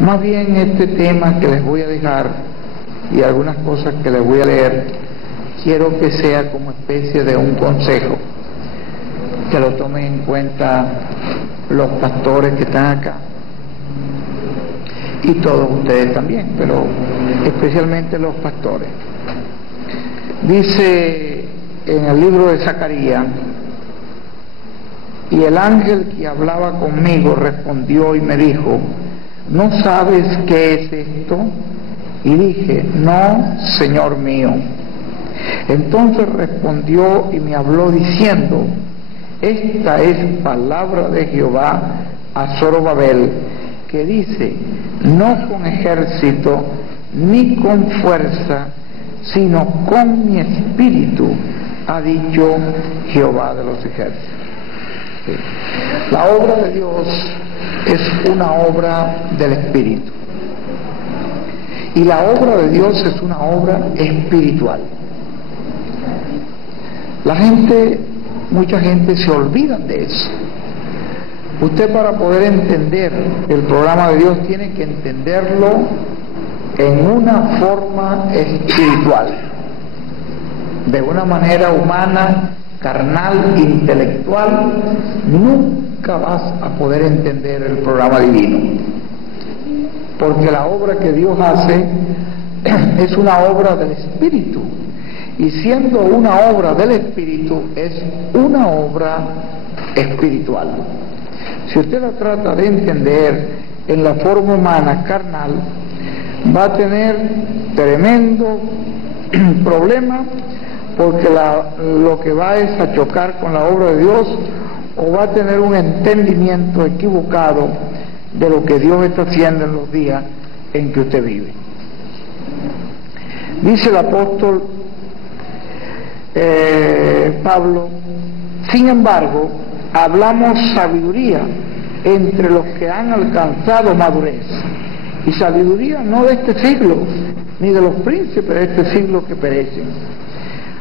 Más bien este tema que les voy a dejar y algunas cosas que les voy a leer, quiero que sea como especie de un consejo, que lo tomen en cuenta los pastores que están acá y todos ustedes también, pero especialmente los pastores. Dice en el libro de Zacarías: y el ángel que hablaba conmigo respondió y me dijo, ¿no sabes qué es esto? Y dije, no, Señor mío. Entonces respondió y me habló diciendo, esta es palabra de Jehová a Zorobabel, que dice, no con ejército ni con fuerza, sino con mi espíritu, ha dicho Jehová de los ejércitos. La obra de Dios es una obra del Espíritu, y la obra de Dios es una obra espiritual. Mucha gente se olvida de eso. Usted, para poder entender el programa de Dios, tiene que entenderlo en una forma espiritual, de una manera humana, carnal, intelectual. Nunca vas a poder entender el programa divino, porque la obra que Dios hace es una obra del Espíritu, y siendo una obra del Espíritu es una obra espiritual. Si usted la trata de entender en la forma humana, carnal, va a tener tremendo problema, porque lo que va es a chocar con la obra de Dios, o va a tener un entendimiento equivocado de lo que Dios está haciendo en los días en que usted vive. Dice el apóstol Pablo, sin embargo, hablamos sabiduría entre los que han alcanzado madurez, y sabiduría no de este siglo, ni de los príncipes de este siglo que perecen.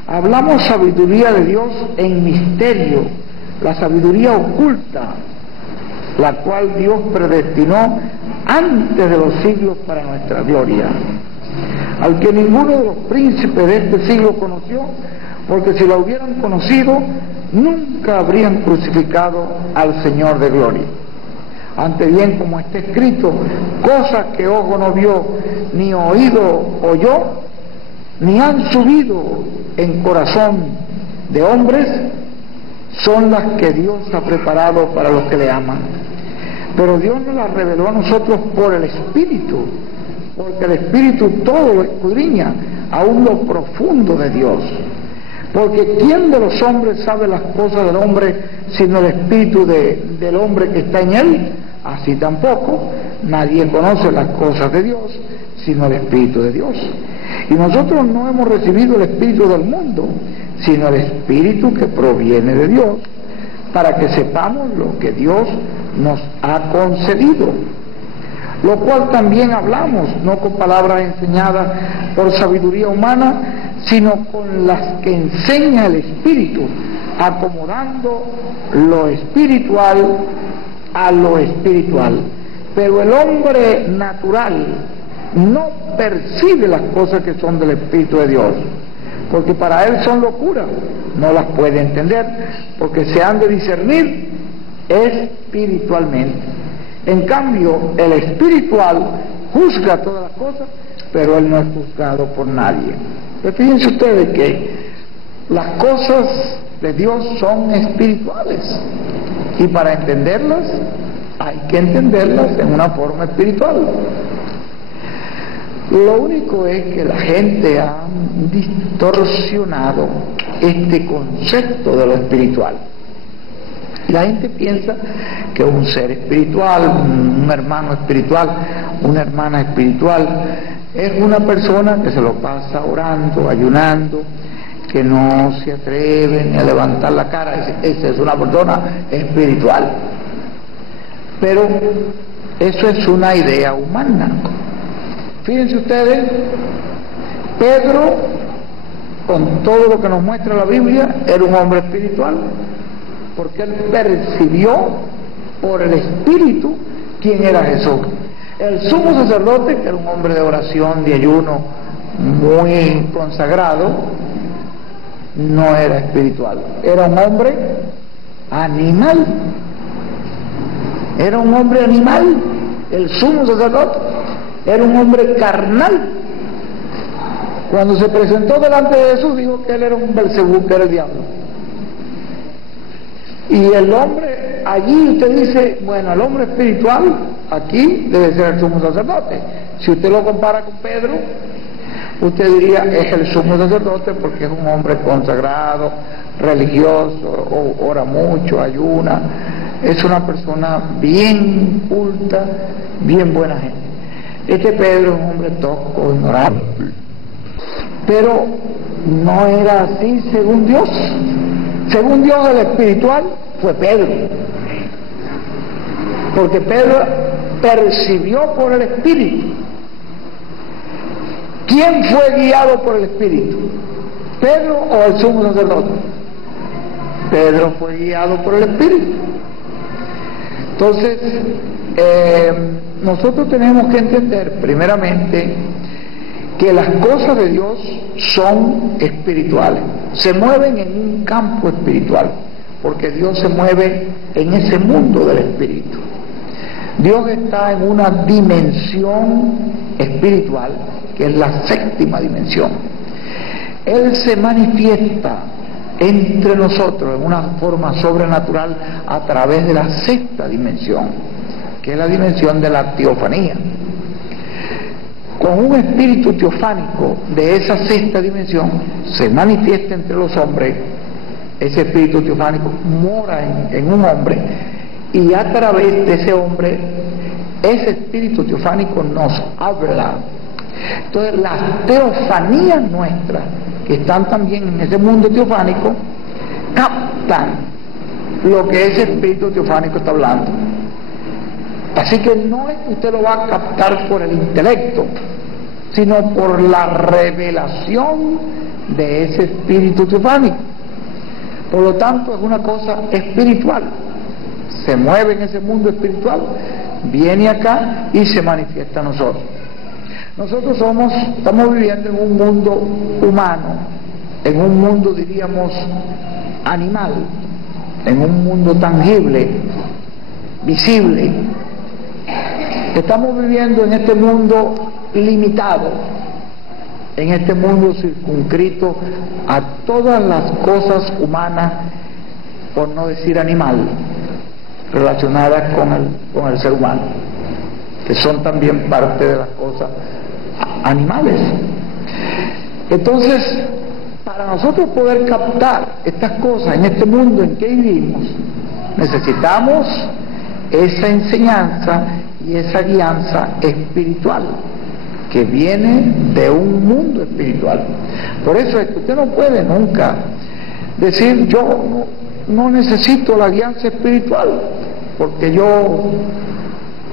Hablamos sabiduría de Dios en misterio, la sabiduría oculta, la cual Dios predestinó antes de los siglos para nuestra gloria, al que ninguno de los príncipes de este siglo conoció, porque si lo hubieran conocido, nunca habrían crucificado al Señor de gloria. Antes bien, como está escrito, cosas que ojo no vio, ni oído oyó, ni han subido en corazón de hombres, son las que Dios ha preparado para los que le aman. Pero Dios nos las reveló a nosotros por el Espíritu, porque el Espíritu todo lo escudriña, aún lo profundo de Dios. Porque ¿quién de los hombres sabe las cosas del hombre sino el espíritu del hombre que está en él? Así tampoco nadie conoce las cosas de Dios sino el Espíritu de Dios. Y nosotros no hemos recibido el espíritu del mundo, sino el Espíritu que proviene de Dios, para que sepamos lo que Dios nos ha concedido, lo cual también hablamos, no con palabras enseñadas por sabiduría humana, sino con las que enseña el Espíritu, acomodando lo espiritual a lo espiritual. Pero el hombre natural no percibe las cosas que son del Espíritu de Dios, porque para él son locuras, no las puede entender, porque se han de discernir espiritualmente. En cambio, el espiritual juzga todas las cosas, pero él no es juzgado por nadie. Pero fíjense ustedes que las cosas de Dios son espirituales, y para entenderlas hay que entenderlas en una forma espiritual. Lo único es que la gente ha distorsionado este concepto de lo espiritual. La gente piensa que un ser espiritual, un hermano espiritual, una hermana espiritual, es una persona que se lo pasa orando, ayunando, que no se atreve ni a levantar la cara. Esa es una persona espiritual. Pero eso es una idea humana. Fíjense ustedes, Pedro, con todo lo que nos muestra la Biblia, era un hombre espiritual, porque él percibió por el Espíritu quién era Jesús. El sumo sacerdote, que era un hombre de oración, de ayuno, muy consagrado, no era espiritual, era un hombre animal. Era un hombre animal. El sumo sacerdote era un hombre carnal. Cuando se presentó delante de Jesús, dijo que él era un Belcebú, que era el diablo. Y el hombre, allí usted dice, bueno, el hombre espiritual aquí debe ser el sumo sacerdote. Si usted lo compara con Pedro, usted diría, es el sumo sacerdote porque es un hombre consagrado, religioso, ora mucho, ayuna, es una persona bien culta, bien buena gente. Este Pedro es un hombre tosco, ignorante, pero no era así según Dios. Según Dios, el espiritual fue Pedro, porque Pedro percibió por el Espíritu. ¿Quién fue guiado por el Espíritu? ¿Pedro o el sumo sacerdote? Pedro fue guiado por el Espíritu. Entonces, nosotros tenemos que entender primeramente que las cosas de Dios son espirituales, se mueven en un campo espiritual, porque Dios se mueve en ese mundo del espíritu. Dios está en una dimensión espiritual, que es la séptima dimensión. Él se manifiesta entre nosotros en una forma sobrenatural a través de la sexta dimensión, que es la dimensión de la teofanía. Con un espíritu teofánico de esa sexta dimensión se manifiesta entre los hombres. Ese espíritu teofánico mora en un hombre, y a través de ese hombre, ese espíritu teofánico nos habla. Entonces, las teofanías nuestras, que están también en ese mundo teofánico, captan lo que ese espíritu teofánico está hablando. Así que no es que usted lo va a captar por el intelecto, sino por la revelación de ese espíritu teofánico. Por lo tanto, es una cosa espiritual. Se mueve en ese mundo espiritual, viene acá y se manifiesta a nosotros. Nosotros estamos viviendo en un mundo humano, en un mundo, diríamos, animal, en un mundo tangible, visible. Estamos viviendo en este mundo limitado, en este mundo circunscrito a todas las cosas humanas, por no decir animal, relacionadas con el ser humano, que son también parte de las cosas animales. Entonces, para nosotros poder captar estas cosas en este mundo en que vivimos, necesitamos esa enseñanza y esa guianza espiritual que viene de un mundo espiritual. Por eso es que usted no puede nunca decir, yo no necesito la guianza espiritual, porque yo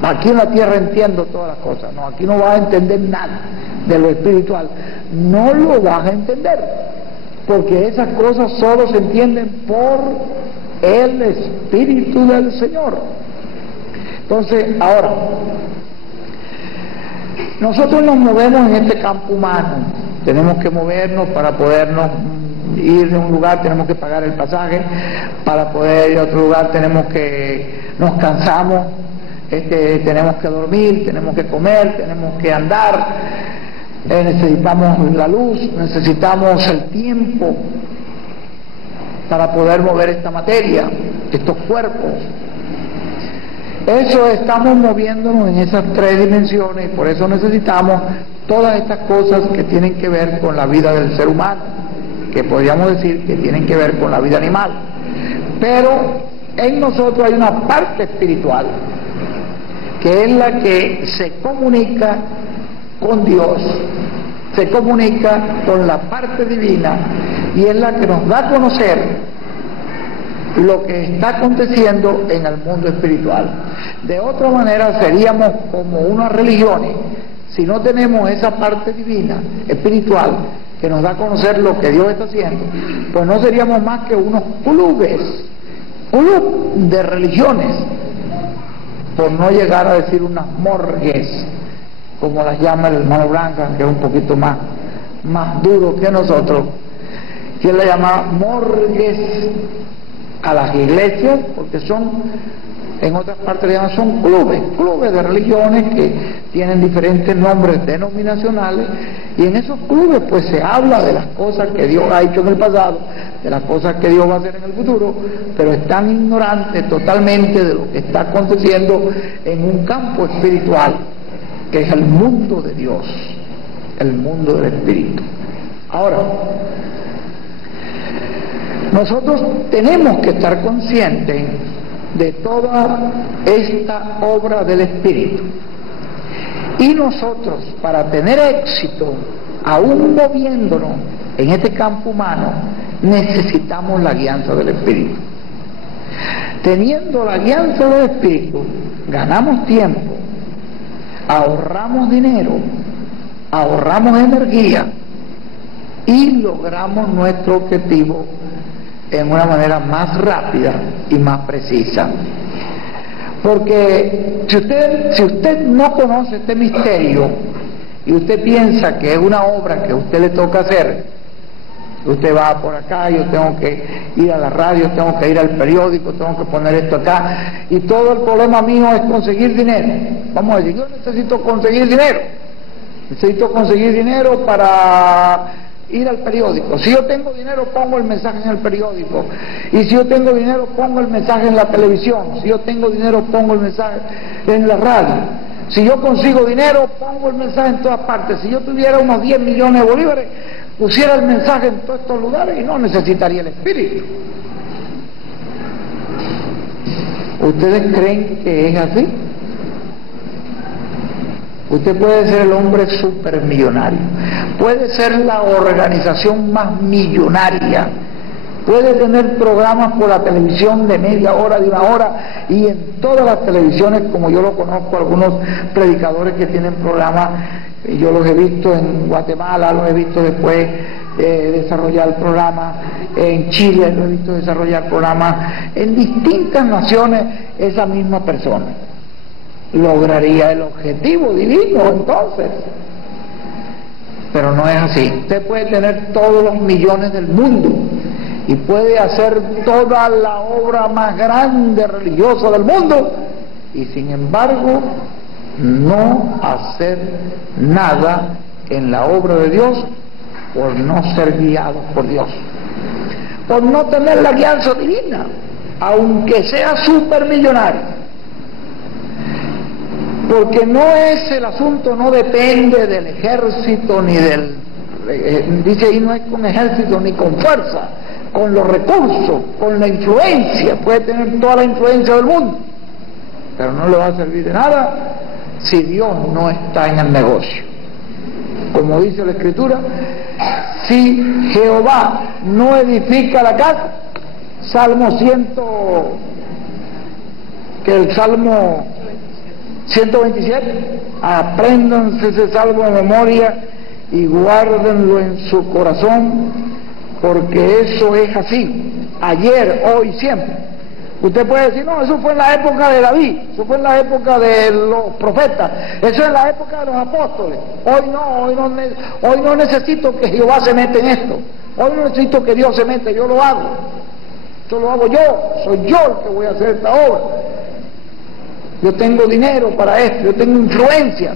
aquí en la tierra entiendo todas las cosas. No, aquí no vas a entender nada de lo espiritual, no lo vas a entender, porque esas cosas solo se entienden por el Espíritu del Señor. Entonces, ahora, nosotros nos movemos en este campo humano, tenemos que movernos para podernos ir de un lugar, tenemos que pagar el pasaje, para poder ir a otro lugar nos cansamos, tenemos que dormir, tenemos que comer, tenemos que andar, necesitamos la luz, necesitamos el tiempo para poder mover esta materia, estos cuerpos. Eso estamos moviéndonos en esas tres dimensiones, y por eso necesitamos todas estas cosas que tienen que ver con la vida del ser humano, que podríamos decir que tienen que ver con la vida animal. Pero en nosotros hay una parte espiritual, que es la que se comunica con Dios, se comunica con la parte divina, y es la que nos da a conocer lo que está aconteciendo en el mundo espiritual. De otra manera seríamos como unas religiones, si no tenemos esa parte divina, espiritual, que nos da a conocer lo que Dios está haciendo, pues no seríamos más que unos clubes de religiones, por no llegar a decir unas morgues, como las llama el hermano Branca, que es un poquito más duro que nosotros, que él le llama morgues a las iglesias, porque son, en otras partes le llaman, son clubes de religiones que tienen diferentes nombres denominacionales, y en esos clubes pues se habla de las cosas que Dios ha hecho en el pasado, de las cosas que Dios va a hacer en el futuro, pero están ignorantes totalmente de lo que está aconteciendo en un campo espiritual, que es el mundo de Dios, el mundo del Espíritu. Ahora, nosotros tenemos que estar conscientes de toda esta obra del Espíritu, y nosotros, para tener éxito, aún moviéndonos en este campo humano, necesitamos la guianza del Espíritu. Teniendo la guianza del Espíritu, ganamos tiempo, ahorramos dinero, ahorramos energía y logramos nuestro objetivo en una manera más rápida y más precisa. Porque si usted no conoce este misterio y usted piensa que es una obra que a usted le toca hacer, usted va por acá, yo tengo que ir a la radio, tengo que ir al periódico, tengo que poner esto acá, y todo el problema mío es conseguir dinero. Vamos a decir, yo necesito conseguir dinero para ir al periódico. Si yo tengo dinero, pongo el mensaje en el periódico, y si yo tengo dinero, pongo el mensaje en la televisión, si yo tengo dinero, pongo el mensaje en la radio. Si yo consigo dinero, pongo el mensaje en todas partes. Si yo tuviera unos 10 millones de bolívares, pusiera el mensaje en todos estos lugares y no necesitaría el Espíritu. ¿Ustedes creen que es así? Usted puede ser el hombre supermillonario, puede ser la organización más millonaria, puede tener programas por la televisión de media hora, de una hora, y en todas las televisiones, como yo lo conozco, algunos predicadores que tienen programas, yo los he visto en Guatemala, los he visto después desarrollar programas en Chile, los he visto desarrollar programas en distintas naciones. Esa misma persona lograría el objetivo divino entonces, pero no es así. Usted puede tener todos los millones del mundo y puede hacer toda la obra más grande religiosa del mundo y sin embargo no hacer nada en la obra de Dios, por no ser guiados por Dios, por no tener la guianza divina, aunque sea supermillonario. Porque no es el asunto, no depende del ejército ni del, dice ahí, no es con ejército ni con fuerza, con los recursos, con la influencia. Puede tener toda la influencia del mundo, pero no le va a servir de nada si Dios no está en el negocio. Como dice la Escritura, si Jehová no edifica la casa, Salmo 127, apréndanse ese salmo de memoria y guárdenlo en su corazón, porque eso es así, ayer, hoy, siempre. Usted puede decir, no, eso fue en la época de David, eso fue en la época de los profetas, eso es en la época de los apóstoles. Hoy no necesito que Jehová se meta en esto, hoy no necesito que Dios se meta, yo lo hago. Esto lo hago yo, soy yo el que voy a hacer esta obra. Yo tengo dinero para esto, yo tengo influencia.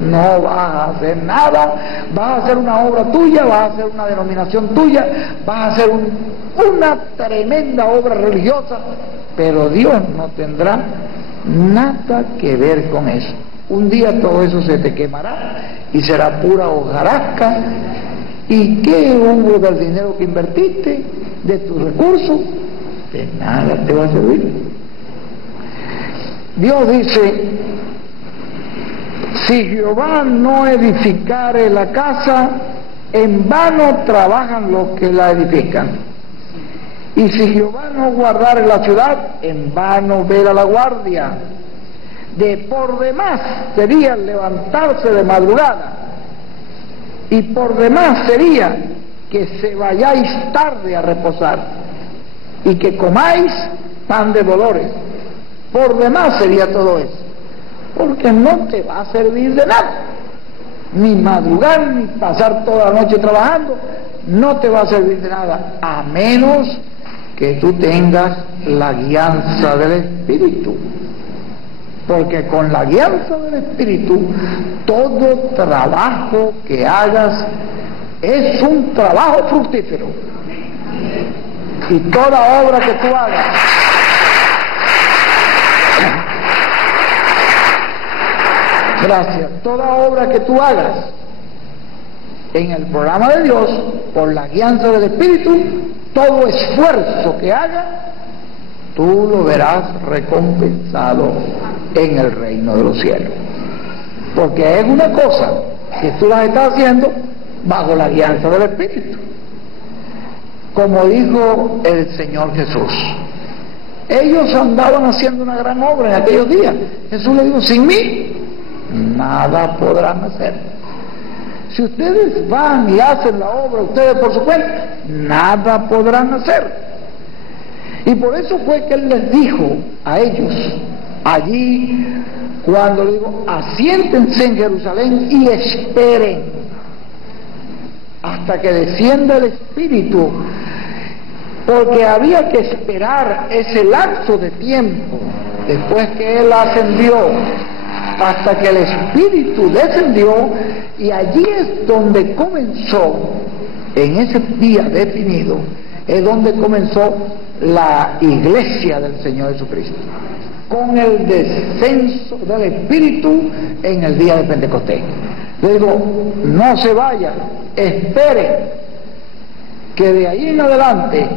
No vas a hacer nada, vas a hacer una obra tuya, vas a hacer una denominación tuya, vas a hacer una tremenda obra religiosa, pero Dios no tendrá nada que ver con eso. Un día todo eso se te quemará y será pura hojarasca. ¿Y qué hubo del dinero que invertiste, de tus recursos? De nada te va a servir. Dios dice, si Jehová no edificare la casa, en vano trabajan los que la edifican. Y si Jehová no guardare la ciudad, en vano vela la guardia. De por demás sería levantarse de madrugada, y por demás sería que se vayáis tarde a reposar, y que comáis pan de dolores, Por demás sería todo eso, porque no te va a servir de nada, ni madrugar, ni pasar toda la noche trabajando, no te va a servir de nada, a menos que tú tengas la guianza del Espíritu. Porque con la guianza del Espíritu, todo trabajo que hagas es un trabajo fructífero. Y toda obra que tú hagas, gracias, toda obra que tú hagas en el programa de Dios, por la guianza del Espíritu, todo esfuerzo que hagas, tú lo verás recompensado en el reino de los cielos. Porque es una cosa que tú las estás haciendo bajo la guianza del Espíritu. Como dijo el Señor Jesús, ellos andaban haciendo una gran obra en aquellos días. Jesús le dijo, sin mí nada podrán hacer. Si ustedes van y hacen la obra ustedes por su cuenta, nada podrán hacer. Y por eso fue que Él les dijo a ellos allí, cuando le digo, asiéntense en Jerusalén y esperen hasta que descienda el Espíritu, porque había que esperar ese lapso de tiempo después que Él ascendió, hasta que el Espíritu descendió, y allí es donde comenzó, en ese día definido, es donde comenzó la iglesia del Señor Jesucristo, con el descenso del Espíritu en el día de Pentecostés. Le digo, no se vayan, esperen, que de ahí en adelante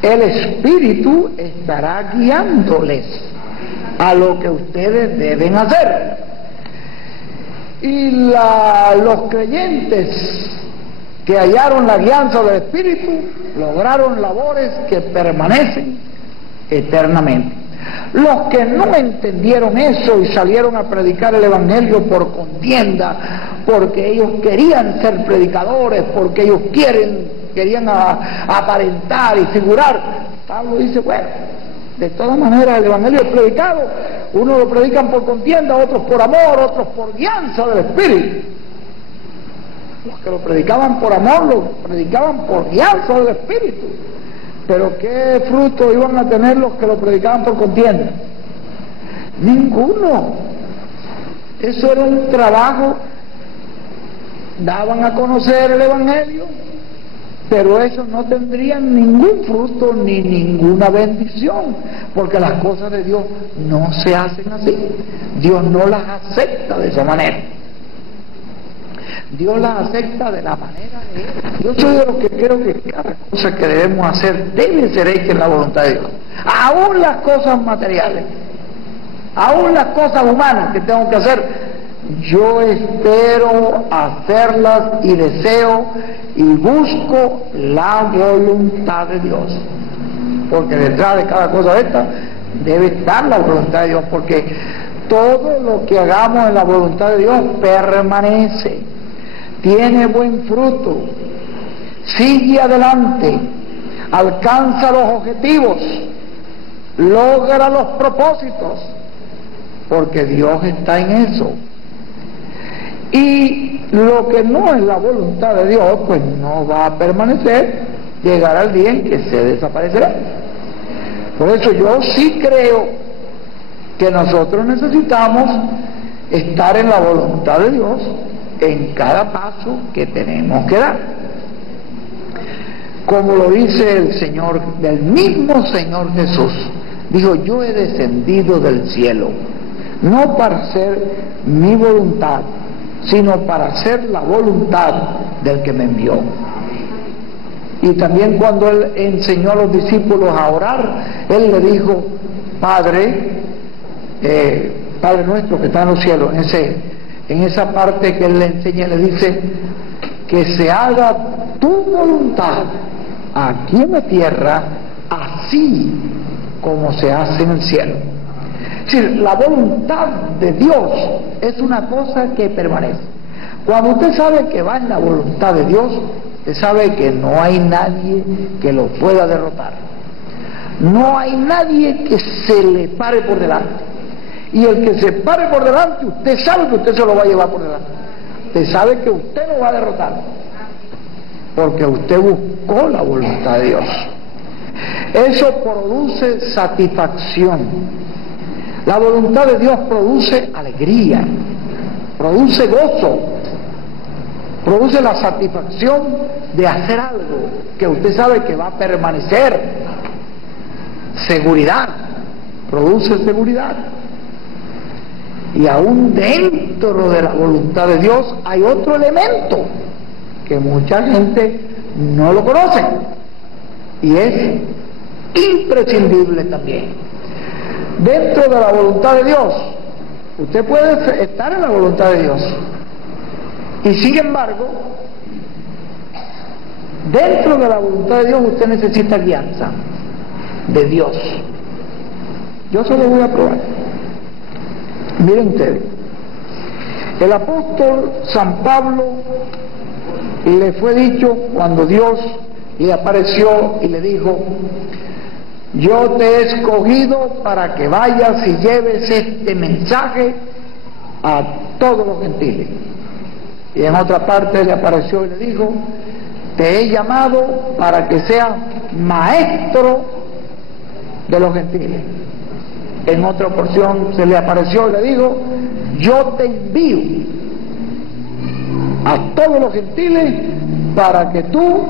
el Espíritu estará guiándoles a lo que ustedes deben hacer. Y los creyentes que hallaron la guianza del Espíritu lograron labores que permanecen eternamente. Los que no entendieron eso y salieron a predicar el Evangelio por contienda, porque ellos querían ser predicadores, porque ellos querían aparentar y figurar, Pablo dice, bueno, de todas maneras el Evangelio es predicado, unos lo predican por contienda, otros por amor, otros por guianza del Espíritu. Los que lo predicaban por amor, lo predicaban por guianza del Espíritu. Pero ¿qué fruto iban a tener los que lo predicaban por contienda? Ninguno. Eso era un trabajo, daban a conocer el Evangelio, pero eso no tendrían ningún fruto ni ninguna bendición, porque las cosas de Dios no se hacen así. Dios no las acepta de esa manera. Dios las acepta de la manera de Él. Yo soy de los que creo que cada cosa que debemos hacer debe ser hecha en la voluntad de Dios. Aún las cosas materiales, aún las cosas humanas que tengo que hacer, yo espero hacerlas y deseo y busco la voluntad de Dios. Porque detrás de cada cosa de esta debe estar la voluntad de Dios, porque todo lo que hagamos en la voluntad de Dios permanece, tiene buen fruto, sigue adelante, alcanza los objetivos, logra los propósitos, porque Dios está en eso. Y lo que no es la voluntad de Dios, pues no va a permanecer, llegará el día en que se desaparecerá. Por eso yo sí creo que nosotros necesitamos estar en la voluntad de Dios en cada paso que tenemos que dar. Como lo dice el Señor, del mismo Señor Jesús, dijo, yo he descendido del cielo, no para hacer mi voluntad, sino para hacer la voluntad del que me envió. Y también cuando Él enseñó a los discípulos a orar, Él le dijo, Padre nuestro que está en los cielos, en esa parte que Él le enseña, le dice, que se haga tu voluntad aquí en la tierra, así como se hace en el cielo. Es decir, la voluntad de Dios es una cosa que permanece. Cuando usted sabe que va en la voluntad de Dios, usted sabe que no hay nadie que lo pueda derrotar. No hay nadie que se le pare por delante. Y el que se pare por delante, usted sabe que usted se lo va a llevar por delante. Usted sabe que usted lo va a derrotar. Porque usted buscó la voluntad de Dios. Eso produce satisfacción. La voluntad de Dios produce alegría, produce gozo, produce la satisfacción de hacer algo que usted sabe que va a permanecer. Seguridad, produce seguridad. Y aún dentro de la voluntad de Dios hay otro elemento que mucha gente no lo conoce y es imprescindible también. Dentro de la voluntad de Dios, usted puede estar en la voluntad de Dios y sin embargo, dentro de la voluntad de Dios usted necesita guianza de Dios. Yo se lo voy a probar. Miren ustedes, el apóstol San Pablo le fue dicho cuando Dios le apareció y le dijo: yo te he escogido para que vayas y lleves este mensaje a todos los gentiles. Y en otra parte le apareció y le dijo: te he llamado para que seas maestro de los gentiles. En otra porción se le apareció y le dijo: yo te envío a todos los gentiles para que tú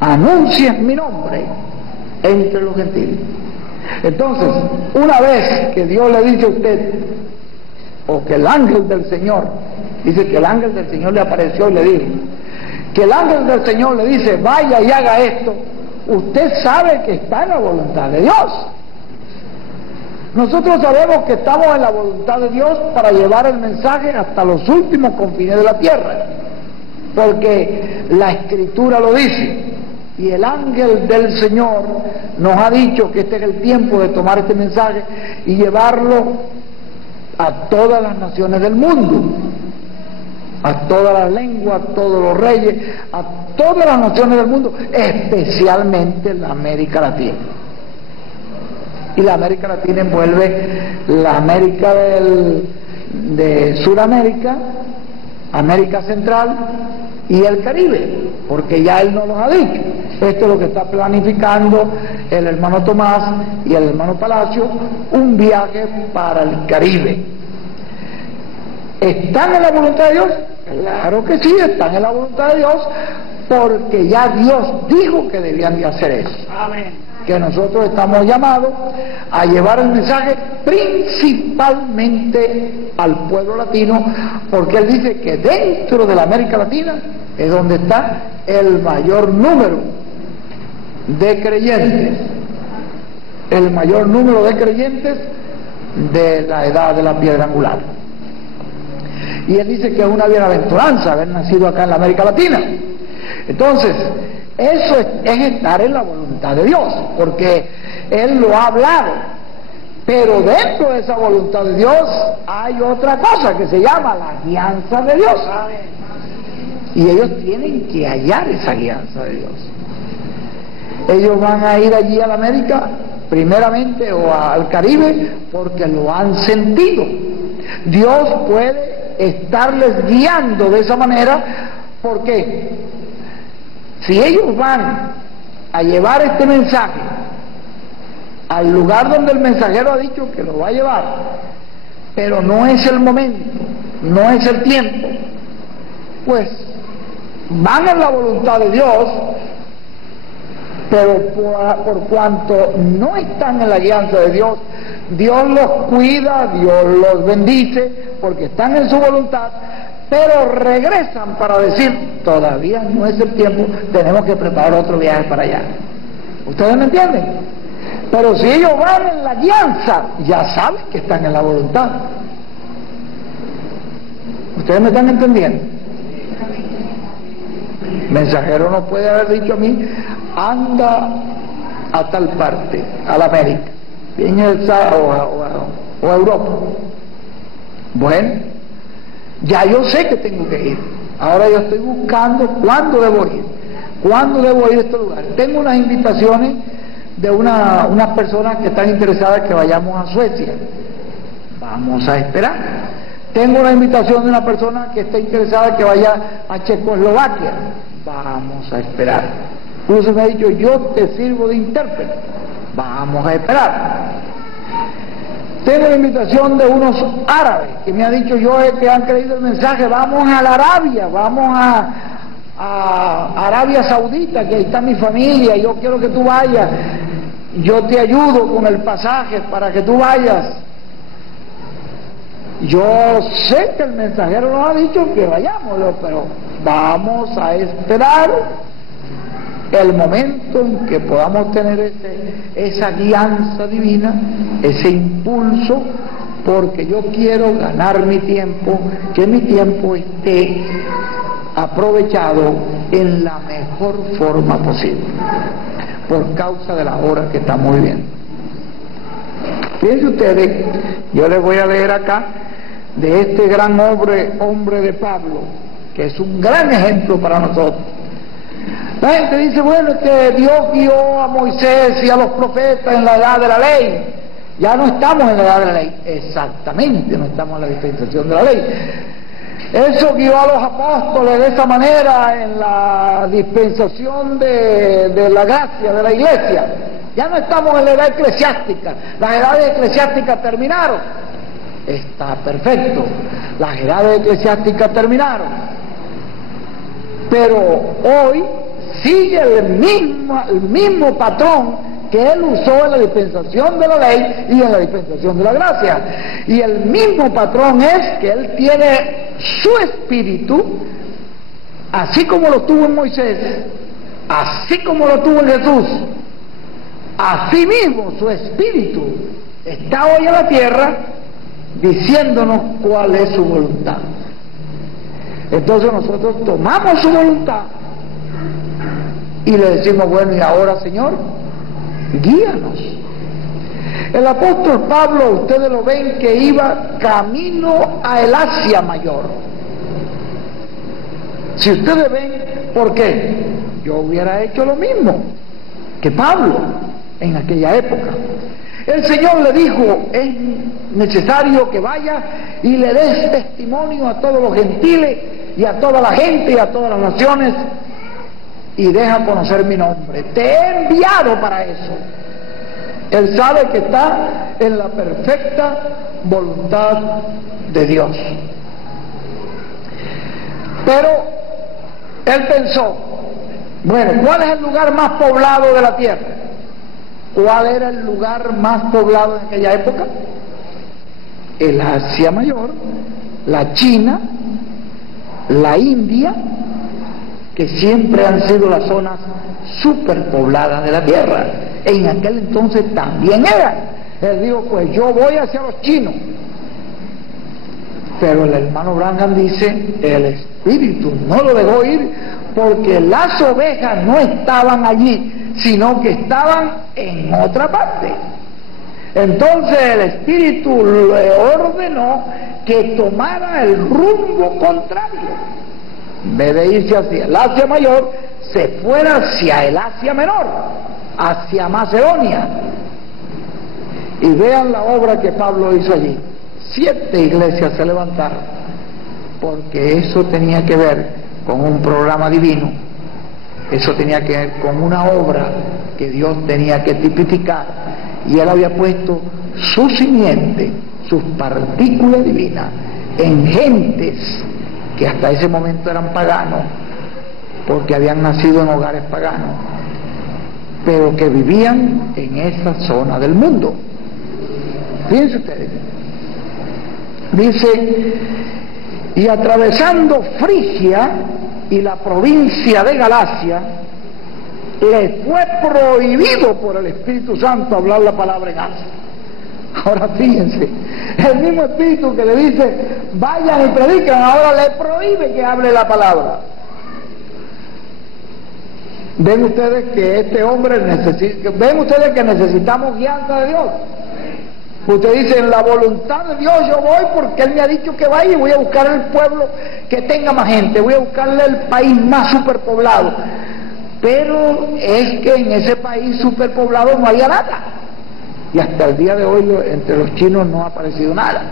anuncies mi nombre entre los gentiles. Entonces, una vez que Dios le dice a usted, o que el ángel del Señor, dice que el ángel del Señor le apareció y le dijo, que el ángel del Señor le dice: vaya y haga esto, usted sabe que está en la voluntad de Dios. Nosotros sabemos que estamos en la voluntad de Dios para llevar el mensaje hasta los últimos confines de la tierra, porque la Escritura lo dice, y el ángel del Señor nos ha dicho que este es el tiempo de tomar este mensaje y llevarlo a todas las naciones del mundo, a todas las lenguas, a todos los reyes, a todas las naciones del mundo, especialmente la América Latina. Y la América Latina envuelve la América de Sudamérica, América Central y el Caribe, porque ya él nos lo ha dicho. Esto es lo que está planificando el hermano Tomás y el hermano Palacio, un viaje para el Caribe. ¿Están en la voluntad de Dios? Claro que sí, están en la voluntad de Dios, porque ya Dios dijo que debían de hacer eso. Amén. Que nosotros estamos llamados a llevar el mensaje principalmente al pueblo latino, porque él dice que dentro de la América Latina es donde está el mayor número de creyentes, el mayor número de creyentes de la edad de la piedra angular. Y él dice que es una bienaventuranza haber nacido acá en la América Latina. Entonces, eso es estar en la voluntad de Dios, porque Él lo ha hablado. Pero dentro de esa voluntad de Dios hay otra cosa que se llama la guianza de Dios. Y ellos tienen que hallar esa guianza de Dios. Ellos van a ir allí a la América, primeramente, o al Caribe, porque lo han sentido. Dios puede estarles guiando de esa manera, porque si ellos van a llevar este mensaje al lugar donde el mensajero ha dicho que lo va a llevar, pero no es el momento, no es el tiempo, pues van en la voluntad de Dios, pero por cuanto no están en la guianza de Dios, Dios los cuida, Dios los bendice, porque están en su voluntad, pero regresan para decir: todavía no es el tiempo, tenemos que preparar otro viaje para allá. ¿Ustedes me entienden? Pero si ellos van en la guianza, ya saben que están en la voluntad. ¿Ustedes me están entendiendo? Mensajero no puede haber dicho a mí: anda a tal parte, a la América, o a Europa. Bueno, ya yo sé que tengo que ir. Ahora yo estoy buscando cuándo debo ir a este lugar. Tengo unas invitaciones de unas personas que están interesadas que vayamos a Suecia. Vamos a esperar. Tengo una invitación de una persona que está interesada que vaya a Checoslovaquia. Vamos a esperar. Incluso me ha dicho, yo te sirvo de intérprete. Vamos a esperar. Tengo la invitación de unos árabes que me han dicho, yo que han creído el mensaje, vamos a la Arabia, vamos a Arabia Saudita, que ahí está mi familia, yo quiero que tú vayas, yo te ayudo con el pasaje para que tú vayas. Yo sé que el mensajero nos ha dicho que vayamos, pero vamos a esperar el momento en que podamos tener esa guianza divina, ese impulso, porque yo quiero ganar mi tiempo, que mi tiempo esté aprovechado en la mejor forma posible, por causa de la hora que estamos viviendo. Fíjense ustedes, yo les voy a leer acá de este gran hombre de Pablo, que es un gran ejemplo para nosotros. La gente dice, bueno, es que Dios guió a Moisés y a los profetas en la edad de la ley. Ya no estamos en la edad de la ley. Exactamente, no estamos en la dispensación de la ley. Eso guió a los apóstoles de esa manera en la dispensación de la gracia, de la iglesia. Ya no estamos en la edad eclesiástica. Las edades eclesiásticas terminaron. Está perfecto. Las edades eclesiásticas terminaron. Pero hoy sigue el mismo patrón que él usó en la dispensación de la ley y en la dispensación de la gracia. Y el mismo patrón es que él tiene su espíritu, así como lo tuvo en Moisés, así como lo tuvo en Jesús, así mismo su espíritu está hoy en la tierra diciéndonos cuál es su voluntad. Entonces nosotros tomamos su voluntad y le decimos, bueno, y ahora, Señor, guíanos. El apóstol Pablo, ustedes lo ven que iba camino a el Asia Mayor. Si ustedes ven, ¿por qué? Yo hubiera hecho lo mismo que Pablo en aquella época. El Señor le dijo, es necesario que vaya y le des testimonio a todos los gentiles y a toda la gente y a todas las naciones, y deja conocer mi nombre. Te he enviado para eso. Él sabe que está en la perfecta voluntad de Dios. Pero él pensó, bueno, ¿cuál es el lugar más poblado de la tierra? ¿Cuál era el lugar más poblado en aquella época? El Asia Mayor, la China, la India, que siempre han sido las zonas superpobladas de la tierra. En aquel entonces también eran. Él dijo, pues yo voy hacia los chinos. Pero el hermano Branham dice, el espíritu no lo dejó ir porque las ovejas no estaban allí, sino que estaban en otra parte. Entonces el espíritu le ordenó que tomara el rumbo contrario. En vez de irse hacia el Asia Mayor, se fuera hacia el Asia Menor, hacia Macedonia. Y vean la obra que Pablo hizo allí. 7 iglesias se levantaron, porque eso tenía que ver con un programa divino, eso tenía que ver con una obra que Dios tenía que tipificar, y Él había puesto su simiente, sus partículas divinas, en gentes que hasta ese momento eran paganos, porque habían nacido en hogares paganos, pero que vivían en esa zona del mundo. Fíjense ustedes, dice, y atravesando Frigia y la provincia de Galacia, le fue prohibido por el Espíritu Santo hablar la palabra en Asia. Ahora fíjense, el mismo Espíritu que le dice vayan y predican, ahora le prohíbe que hable la palabra. Ven ustedes que este hombre ven ustedes que necesitamos guianza de Dios. Usted dice, en la voluntad de Dios yo voy porque Él me ha dicho que vaya, y voy a buscar el pueblo que tenga más gente, voy a buscarle el país más superpoblado. pero es que en ese país superpoblado no había nada, y hasta el día de hoy entre los chinos no ha aparecido nada,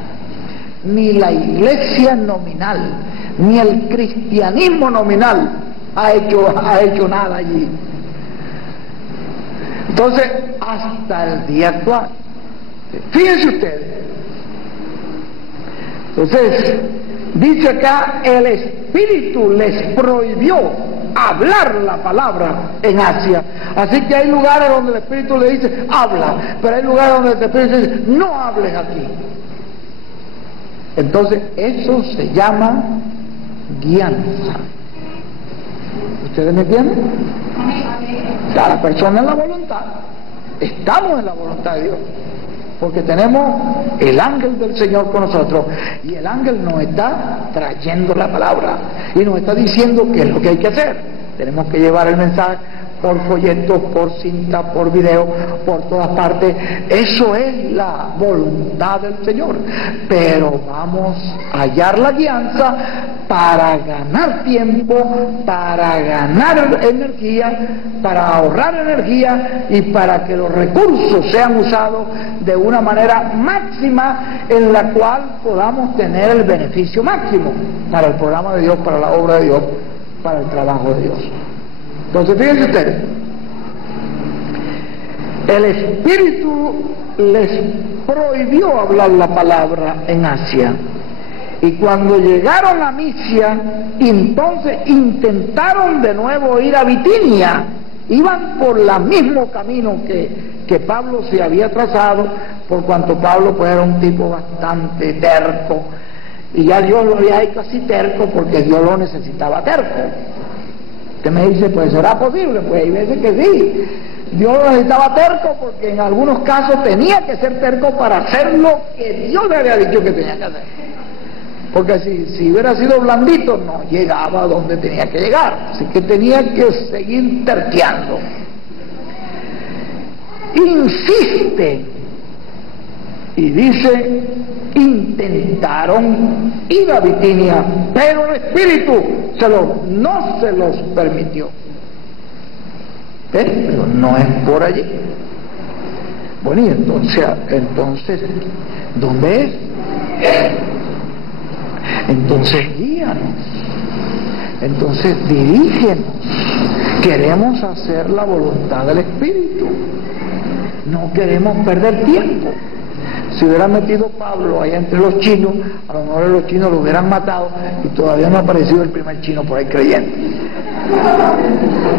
ni la iglesia nominal, ni el cristianismo nominal ha hecho nada allí. Entonces, hasta el día actual, fíjense ustedes, entonces dice acá, el Espíritu les prohibió hablar la palabra en Asia. Así que hay lugares donde el Espíritu le dice habla, pero hay lugares donde el Espíritu dice no hables aquí. Entonces eso se llama guianza. ¿Ustedes me entienden? O sea, la persona en la voluntad, estamos en la voluntad de Dios, porque tenemos el ángel del Señor con nosotros, y el ángel nos está trayendo la palabra y nos está diciendo qué es lo que hay que hacer. Tenemos que llevar el mensaje por folletos, por cinta, por video, por todas partes. Eso es la voluntad del Señor, pero vamos a hallar la guianza para ganar tiempo, para ganar energía, para ahorrar energía y para que los recursos sean usados de una manera máxima en la cual podamos tener el beneficio máximo para el programa de Dios, para la obra de Dios, para el trabajo de Dios. Entonces fíjense ustedes, el Espíritu les prohibió hablar la palabra en Asia, y cuando llegaron a Misia, entonces intentaron de nuevo ir a Bitinia. Iban por el mismo camino que Pablo se había trazado, por cuanto Pablo pues era un tipo bastante terco, y ya Dios lo había hecho así terco porque Dios lo necesitaba terco. Usted me dice, pues será posible, pues hay veces que sí, Dios lo necesitaba terco porque en algunos casos tenía que ser terco para hacer lo que Dios le había dicho que tenía que hacer, porque si hubiera sido blandito no llegaba a donde tenía que llegar, así que tenía que seguir terqueando. Insiste y dice, intentaron ir a Bitinia, pero el Espíritu no se los permitió. Pero no es por allí. Bueno, y entonces ¿dónde es? Entonces guíanos, entonces dirígenos. Queremos hacer la voluntad del Espíritu, no queremos perder tiempo. Si hubiera metido Pablo allá entre los chinos, a lo mejor los chinos lo hubieran matado y todavía no ha aparecido el primer chino por ahí creyendo.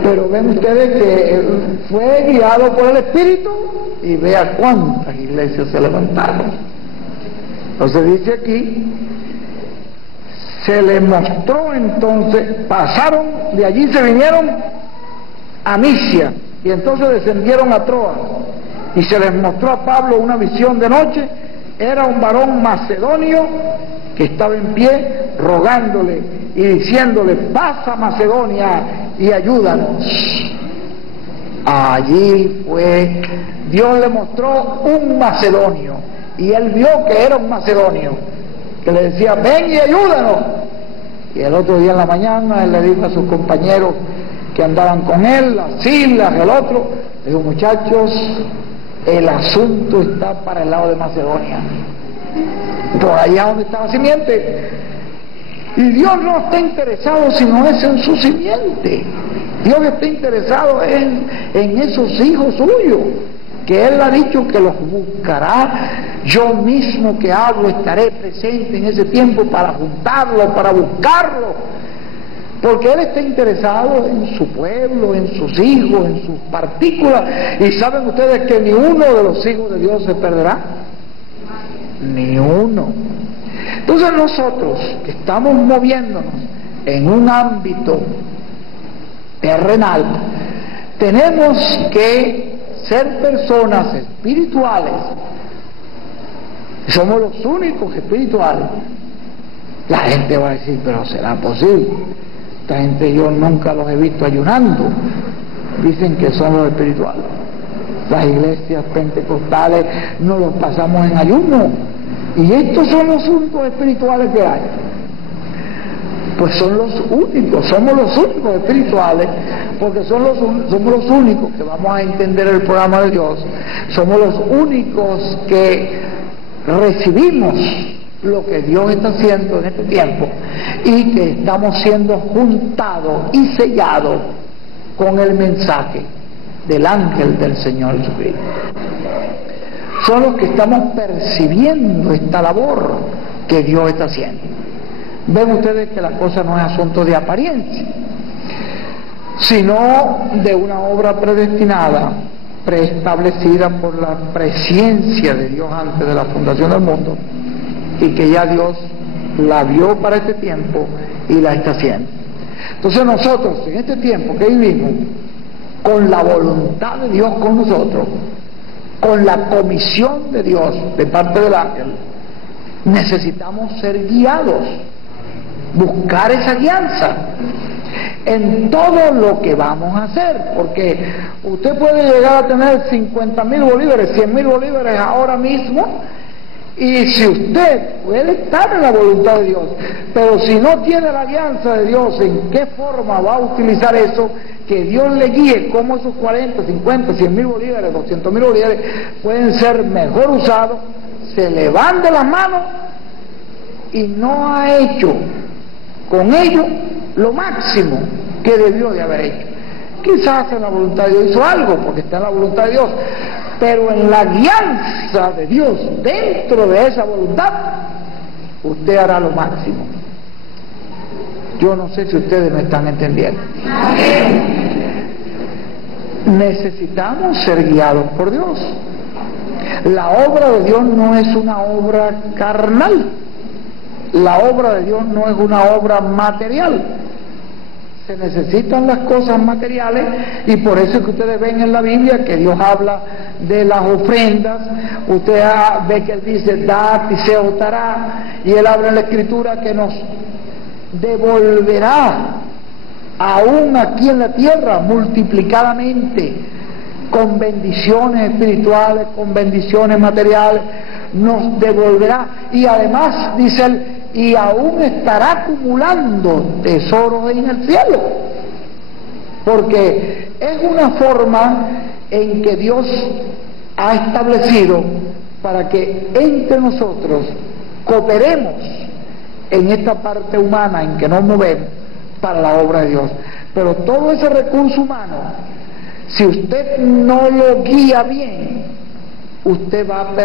Pero ven ustedes que fue guiado por el Espíritu y vea cuántas iglesias se levantaron. Entonces dice aquí, se les mostró entonces, pasaron de allí, se vinieron a Misia y entonces descendieron a Troas. Y se les mostró a Pablo una visión de noche. Era un varón macedonio que estaba en pie rogándole y diciéndole, pasa a Macedonia y ayúdanos. Allí fue, Dios le mostró un macedonio y él vio que era un macedonio que le decía, ven y ayúdanos. Y el otro día en la mañana él le dijo a sus compañeros que andaban con él, a Silas, el otro, le dijo, muchachos, el asunto está para el lado de Macedonia, por allá donde está la simiente, y Dios no está interesado sino es en su simiente. Dios está interesado en esos hijos suyos, que Él ha dicho que los buscará. Yo mismo que hablo estaré presente en ese tiempo para juntarlos, para buscarlos, porque Él está interesado en su pueblo, en sus hijos, en sus partículas. Y saben ustedes que ni uno de los hijos de Dios se perderá, ni uno. Entonces nosotros que estamos moviéndonos en un ámbito terrenal, tenemos que ser personas espirituales. Somos los únicos espirituales. La gente va a decir, pero ¿será posible? Esta gente yo nunca los he visto ayunando. Dicen que son los espirituales. Las iglesias pentecostales no los pasamos en ayuno. Y estos son los únicos espirituales que hay. pues son los únicos, somos los únicos espirituales, porque somos los únicos que vamos a entender el programa de Dios, somos los únicos que recibimos lo que Dios está haciendo en este tiempo y que estamos siendo juntados y sellados con el mensaje del ángel del Señor Jesucristo. Son los que estamos percibiendo esta labor que Dios está haciendo. Ven ustedes que la cosa no es asunto de apariencia, sino de una obra predestinada, preestablecida por la presencia de Dios antes de la fundación del mundo, y que ya Dios la vio para este tiempo y la está haciendo. Entonces nosotros, en este tiempo que vivimos, con la voluntad de Dios con nosotros, con la comisión de Dios de parte del ángel, necesitamos ser guiados, buscar esa guianza en todo lo que vamos a hacer, porque usted puede llegar a tener 50,000 bolívares, 100,000 bolívares ahora mismo, y si usted puede estar en la voluntad de Dios, pero si no tiene la guianza de Dios, ¿en qué forma va a utilizar eso? Que Dios le guíe cómo esos 40, 50, 100,000 bolívares, 200,000 bolívares pueden ser mejor usados, se le van de las manos y no ha hecho con ello lo máximo que debió de haber hecho. Quizás en la voluntad de Dios hizo algo, porque está en la voluntad de Dios, pero en la guianza de Dios, dentro de esa voluntad, usted hará lo máximo. Yo no sé si ustedes me están entendiendo. Necesitamos ser guiados por Dios. La obra de Dios no es una obra carnal. La obra de Dios no es una obra material. Se necesitan las cosas materiales, y por eso es que ustedes ven en la Biblia que Dios habla de las ofrendas. Usted ve que Él dice, dad y se os dará, y Él habla en la Escritura que nos devolverá aún aquí en la tierra multiplicadamente, con bendiciones espirituales, con bendiciones materiales, nos devolverá, y además dice Él, y aún estará acumulando tesoros en el cielo, porque es una forma en que Dios ha establecido para que entre nosotros cooperemos en esta parte humana en que nos movemos para la obra de Dios. Pero todo ese recurso humano, si usted no lo guía bien, usted va a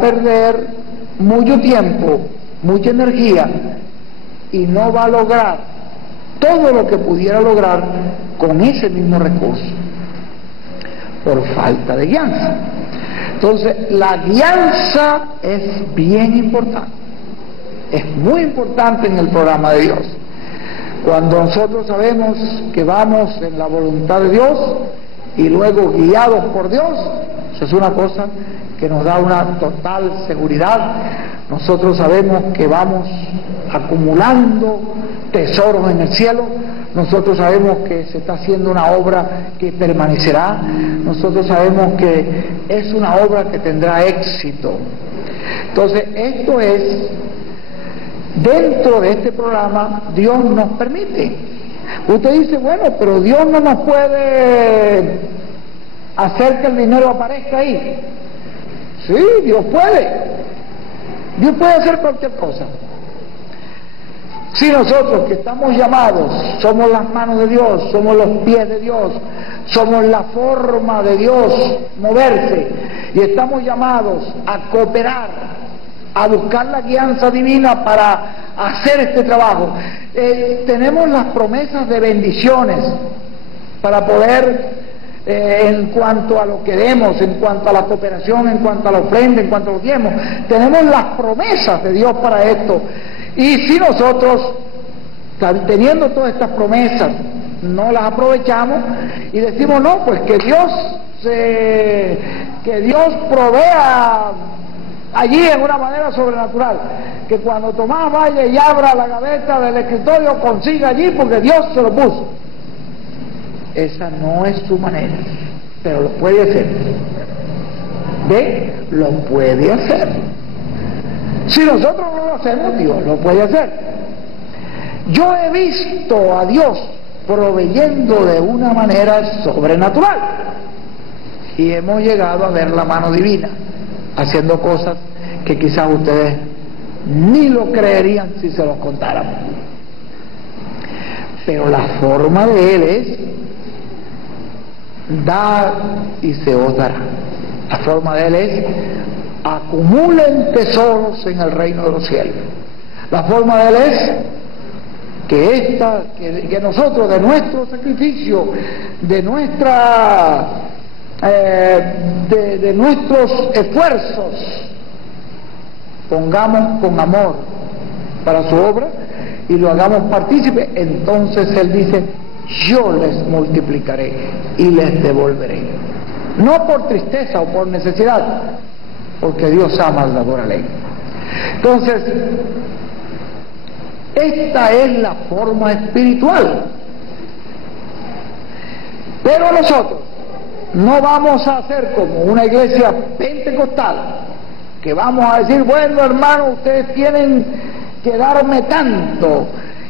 perder mucho tiempo, mucha energía, y no va a lograr todo lo que pudiera lograr con ese mismo recurso, por falta de guianza. Entonces, la guianza es bien importante, es muy importante en el programa de Dios. Cuando nosotros sabemos que vamos en la voluntad de Dios y luego guiados por Dios, eso es una cosa que nos da una total seguridad. Nosotros sabemos que vamos acumulando tesoros en el cielo, nosotros sabemos que se está haciendo una obra que permanecerá, nosotros sabemos que es una obra que tendrá éxito. Entonces, esto es, dentro de este programa, Dios nos permite. Usted dice, bueno, pero Dios no nos puede hacer que el dinero aparezca ahí. Sí, Dios puede. Dios puede hacer cualquier cosa. Si nosotros que estamos llamados, somos las manos de Dios, somos los pies de Dios, somos la forma de Dios moverse, y estamos llamados a cooperar, a buscar la guianza divina para hacer este trabajo, tenemos las promesas de bendiciones para poder, en cuanto a lo que demos, en cuanto a la cooperación, en cuanto a la ofrenda, en cuanto a los diezmos, tenemos las promesas de Dios para esto. Y si nosotros, teniendo todas estas promesas, no las aprovechamos y decimos, no, pues que Dios provea allí en una manera sobrenatural, que cuando Tomás vaya y abra la gaveta del escritorio consiga allí porque Dios se lo puso. Esa no es su manera, pero lo puede hacer. ¿Ve? Lo puede hacer. Si nosotros no lo hacemos, Dios lo puede hacer. Yo he visto a Dios proveyendo de una manera sobrenatural y hemos llegado a ver la mano divina haciendo cosas que quizás ustedes ni lo creerían si se los contáramos. Pero la forma de Él es dar y se os dará. La forma de Él es acumulen tesoros en el reino de los cielos. La forma de Él es que nosotros de nuestro sacrificio, de nuestros esfuerzos, pongamos con amor para su obra y lo hagamos partícipe. Entonces Él dice: yo les multiplicaré y les devolveré, no por tristeza o por necesidad, porque Dios ama al dador alegre. Entonces, esta es la forma espiritual. Pero nosotros no vamos a hacer como una iglesia pentecostal, que vamos a decir: bueno, hermano, ustedes tienen que darme tanto,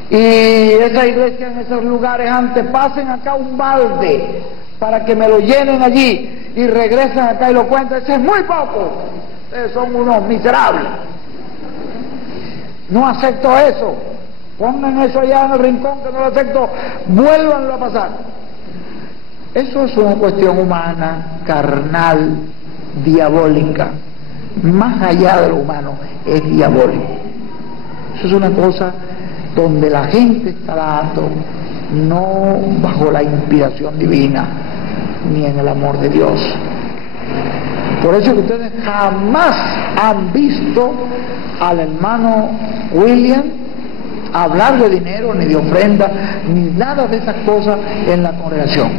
y esa iglesia en esos lugares antes pasen acá un balde para que me lo llenen allí y regresen acá y lo cuenten. Eso es muy poco, ustedes son unos miserables, no acepto eso, pongan eso allá en el rincón que no lo acepto, vuélvanlo a pasar. Eso es una cuestión humana, carnal, diabólica, más allá de lo humano, es diabólico. Eso es una cosa donde la gente está dando, no bajo la inspiración divina, ni en el amor de Dios. Por eso que ustedes jamás han visto al hermano William hablar de dinero, ni de ofrenda, ni nada de esas cosas en la congregación.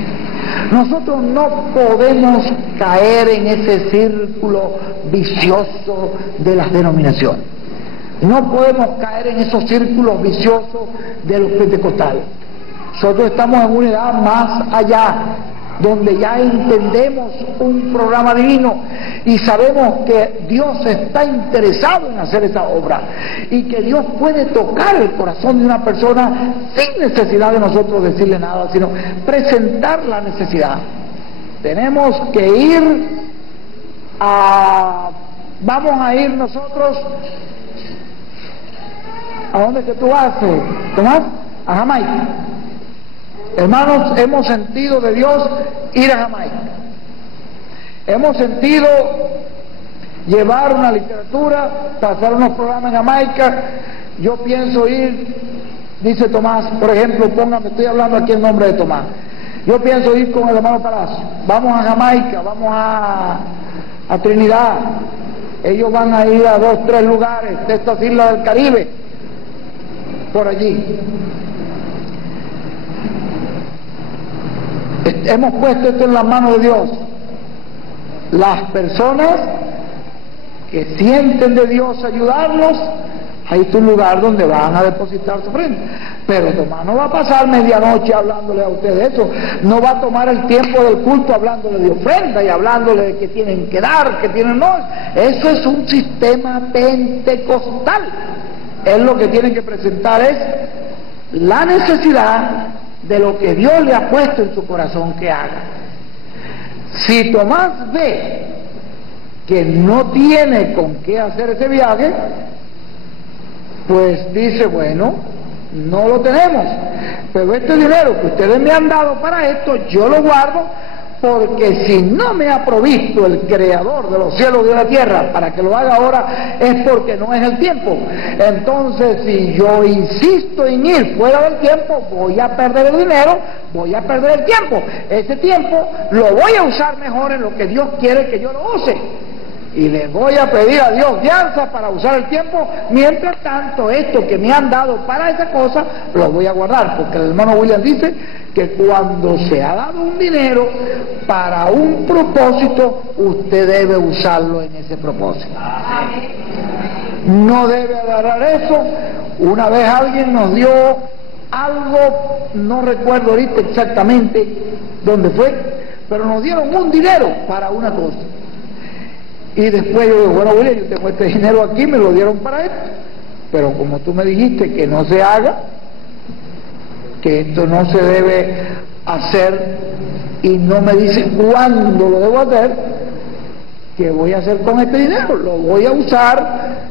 Nosotros no podemos caer en ese círculo vicioso de las denominaciones. No podemos caer en esos círculos viciosos de los pentecostales. Nosotros estamos en una edad más allá, donde ya entendemos un programa divino y sabemos que Dios está interesado en hacer esa obra y que Dios puede tocar el corazón de una persona sin necesidad de nosotros decirle nada, sino presentar la necesidad. Tenemos que ir vamos a ir nosotros. ¿A dónde que tú vas, Tomás? A Jamaica. Hermanos, hemos sentido de Dios ir a Jamaica. Hemos sentido llevar una literatura, pasar unos programas en Jamaica. Yo pienso ir, dice Tomás, por ejemplo, póngame, estoy hablando aquí en nombre de Tomás. Yo pienso ir con el hermano Palacio. Vamos a Jamaica, vamos a Trinidad. Ellos van a ir a 2, 3 lugares de estas islas del Caribe, por allí. Hemos puesto esto en las manos de Dios. Las personas que sienten de Dios ayudarnos, ahí está un lugar donde van a depositar su ofrenda. Pero Tomás no va a pasar medianoche hablándole a ustedes eso, no va a tomar el tiempo del culto hablándole de ofrenda y hablándole de que tienen que dar, que tienen no. Eso es un sistema pentecostal. Él lo que tiene que presentar es la necesidad de lo que Dios le ha puesto en su corazón que haga. Si Tomás ve que no tiene con qué hacer ese viaje, pues dice: bueno, no lo tenemos, pero este dinero que ustedes me han dado para esto, yo lo guardo, porque si no me ha provisto el Creador de los cielos y de la tierra para que lo haga ahora, es porque no es el tiempo. Entonces, si yo insisto en ir fuera del tiempo, voy a perder el dinero, voy a perder el tiempo. Ese tiempo lo voy a usar mejor en lo que Dios quiere que yo lo use. Y le voy a pedir a Dios guianza para usar el tiempo. Mientras tanto, esto que me han dado para esa cosa, lo voy a guardar, porque el hermano William dice que cuando se ha dado un dinero para un propósito, usted debe usarlo en ese propósito. No debe agarrar eso. Una vez alguien nos dio algo, no recuerdo ahorita exactamente dónde fue, pero nos dieron un dinero para una cosa. Y después yo digo: bueno, William, yo tengo este dinero aquí, me lo dieron para esto, pero como tú me dijiste que no se haga, que esto no se debe hacer y no me dice cuándo lo debo hacer, ¿qué voy a hacer con este dinero? Lo voy a usar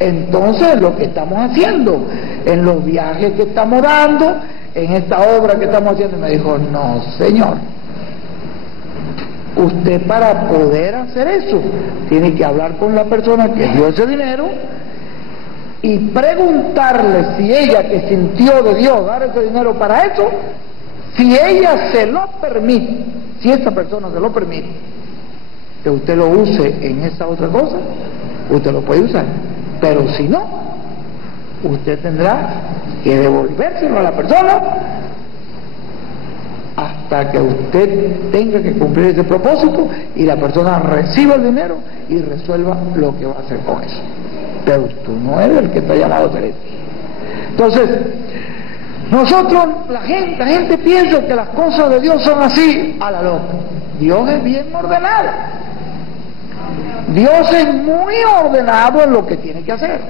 entonces lo que estamos haciendo, en los viajes que estamos dando, en esta obra que estamos haciendo. Y me dijo, no señor, usted para poder hacer eso tiene que hablar con la persona que dio ese dinero y preguntarle si ella, que sintió de Dios dar ese dinero para eso, si ella se lo permite, si esa persona se lo permite, que usted lo use en esa otra cosa, usted lo puede usar, pero si no, usted tendrá que devolvérselo a la persona hasta que usted tenga que cumplir ese propósito y la persona reciba el dinero y resuelva lo que va a hacer con eso. Pero tú no eres el que está llamado a hacer eso. Entonces, nosotros, la gente piensa que las cosas de Dios son así a la loca. Dios es bien ordenado. Dios es muy ordenado en lo que tiene que hacer.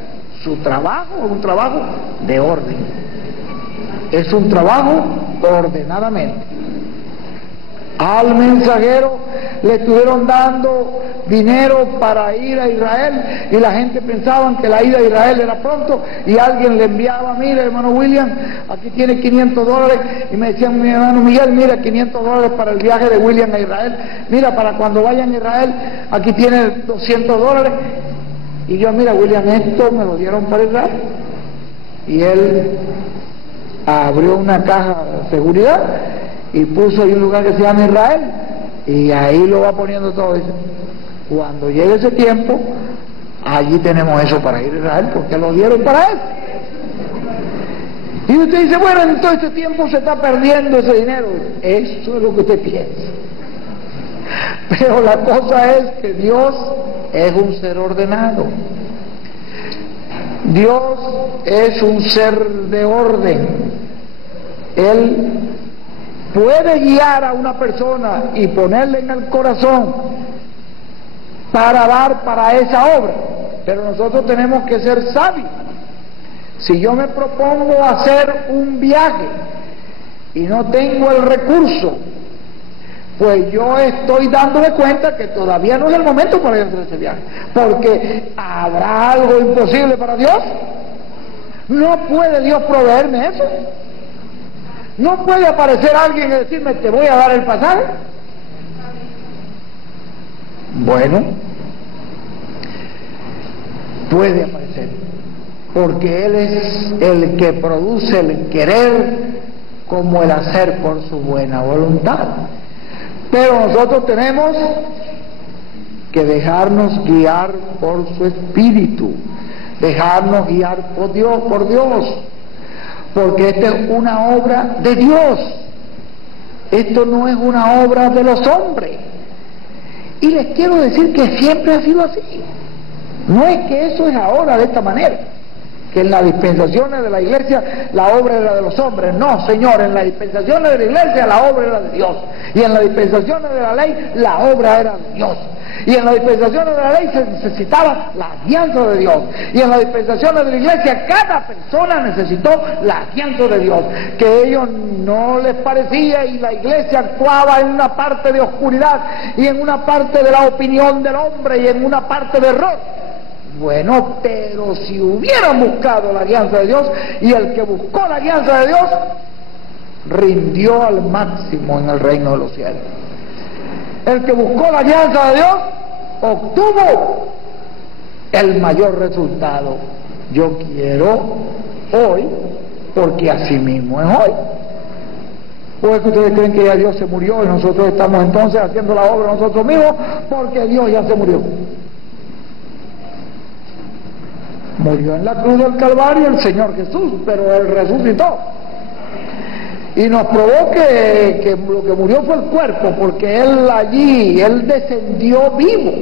Su trabajo es un trabajo de orden. Es un trabajo ordenadamente. Al mensajero le estuvieron dando dinero para ir a Israel y la gente pensaba que la ida a Israel era pronto y alguien le enviaba, mira hermano William, aquí tiene $500, y me decían mi hermano Miguel, mira $500 para el viaje de William a Israel, mira para cuando vayan a Israel, aquí tiene $200, y yo, mira William, esto me lo dieron para Israel. Y él abrió una caja de seguridad y puso ahí un lugar que se llama Israel, y ahí lo va poniendo todo. Dice, cuando llegue ese tiempo, allí tenemos eso para ir a Israel, porque lo dieron para eso. Y usted dice, bueno, en todo este tiempo se está perdiendo ese dinero. Eso es lo que usted piensa. Pero la cosa es que Dios es un ser ordenado. Dios es un ser de orden. Él puede guiar a una persona y ponerle en el corazón para dar para esa obra, pero nosotros tenemos que ser sabios. Si yo me propongo hacer un viaje y no tengo el recurso, pues yo estoy dándome cuenta que todavía no es el momento para ir a hacer ese viaje, porque ¿habrá algo imposible para Dios? ¿No puede Dios proveerme eso? ¿No puede aparecer alguien y decirme, te voy a dar el pasaje? Bueno, puede aparecer, porque Él es el que produce el querer como el hacer por su buena voluntad. Pero nosotros tenemos que dejarnos guiar por su Espíritu, dejarnos guiar por Dios, porque esta es una obra de Dios. Esto no es una obra de los hombres. Y les quiero decir que siempre ha sido así. No es que eso es ahora de esta manera, que en las dispensaciones de la iglesia la obra era de los hombres. No, Señor, en las dispensaciones de la iglesia la obra era de Dios. Y en las dispensaciones de la ley la obra era de Dios. Y en las dispensaciones de la ley se necesitaba la alianza de Dios. Y en las dispensaciones de la iglesia cada persona necesitó la alianza de Dios. Que a ellos no les parecía y la iglesia actuaba en una parte de oscuridad y en una parte de la opinión del hombre y en una parte de error. Bueno, pero si hubieran buscado la alianza de Dios, y el que buscó la alianza de Dios rindió al máximo en el reino de los cielos. El que buscó la alianza de Dios obtuvo el mayor resultado. Yo quiero hoy, porque así mismo es hoy. ¿O es que ustedes creen que ya Dios se murió y nosotros estamos entonces haciendo la obra nosotros mismos porque Dios ya se murió? Murió en la cruz del Calvario el Señor Jesús, pero Él resucitó. Y nos probó que lo que murió fue el cuerpo, porque Él descendió vivo.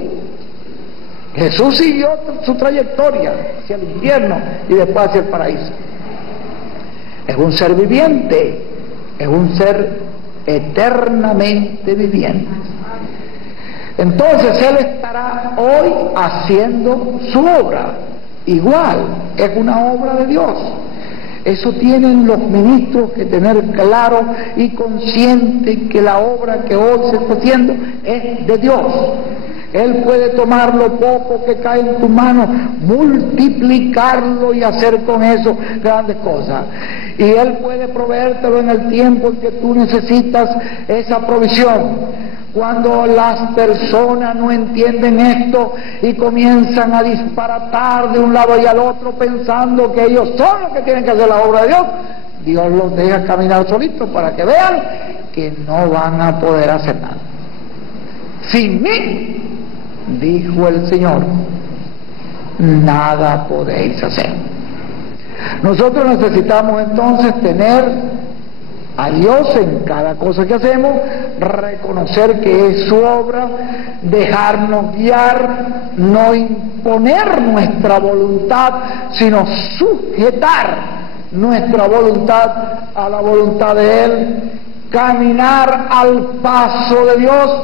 Jesús siguió su trayectoria hacia el infierno y después hacia el paraíso. Es un ser viviente, es un ser eternamente viviente. Entonces Él estará hoy haciendo su obra. Igual, es una obra de Dios. Eso tienen los ministros que tener claro y consciente que la obra que hoy se está haciendo es de Dios. Él puede tomar lo poco que cae en tus manos, multiplicarlo y hacer con eso grandes cosas. Y Él puede proveértelo en el tiempo en que tú necesitas esa provisión. Cuando las personas no entienden esto y comienzan a disparatar de un lado y al otro pensando que ellos son los que tienen que hacer la obra de Dios, Dios los deja caminar solitos para que vean que no van a poder hacer nada. Sin mí, dijo el Señor, nada podéis hacer. Nosotros necesitamos entonces tener a Dios en cada cosa que hacemos, reconocer que es su obra, dejarnos guiar, no imponer nuestra voluntad, sino sujetar nuestra voluntad a la voluntad de Él, caminar al paso de Dios.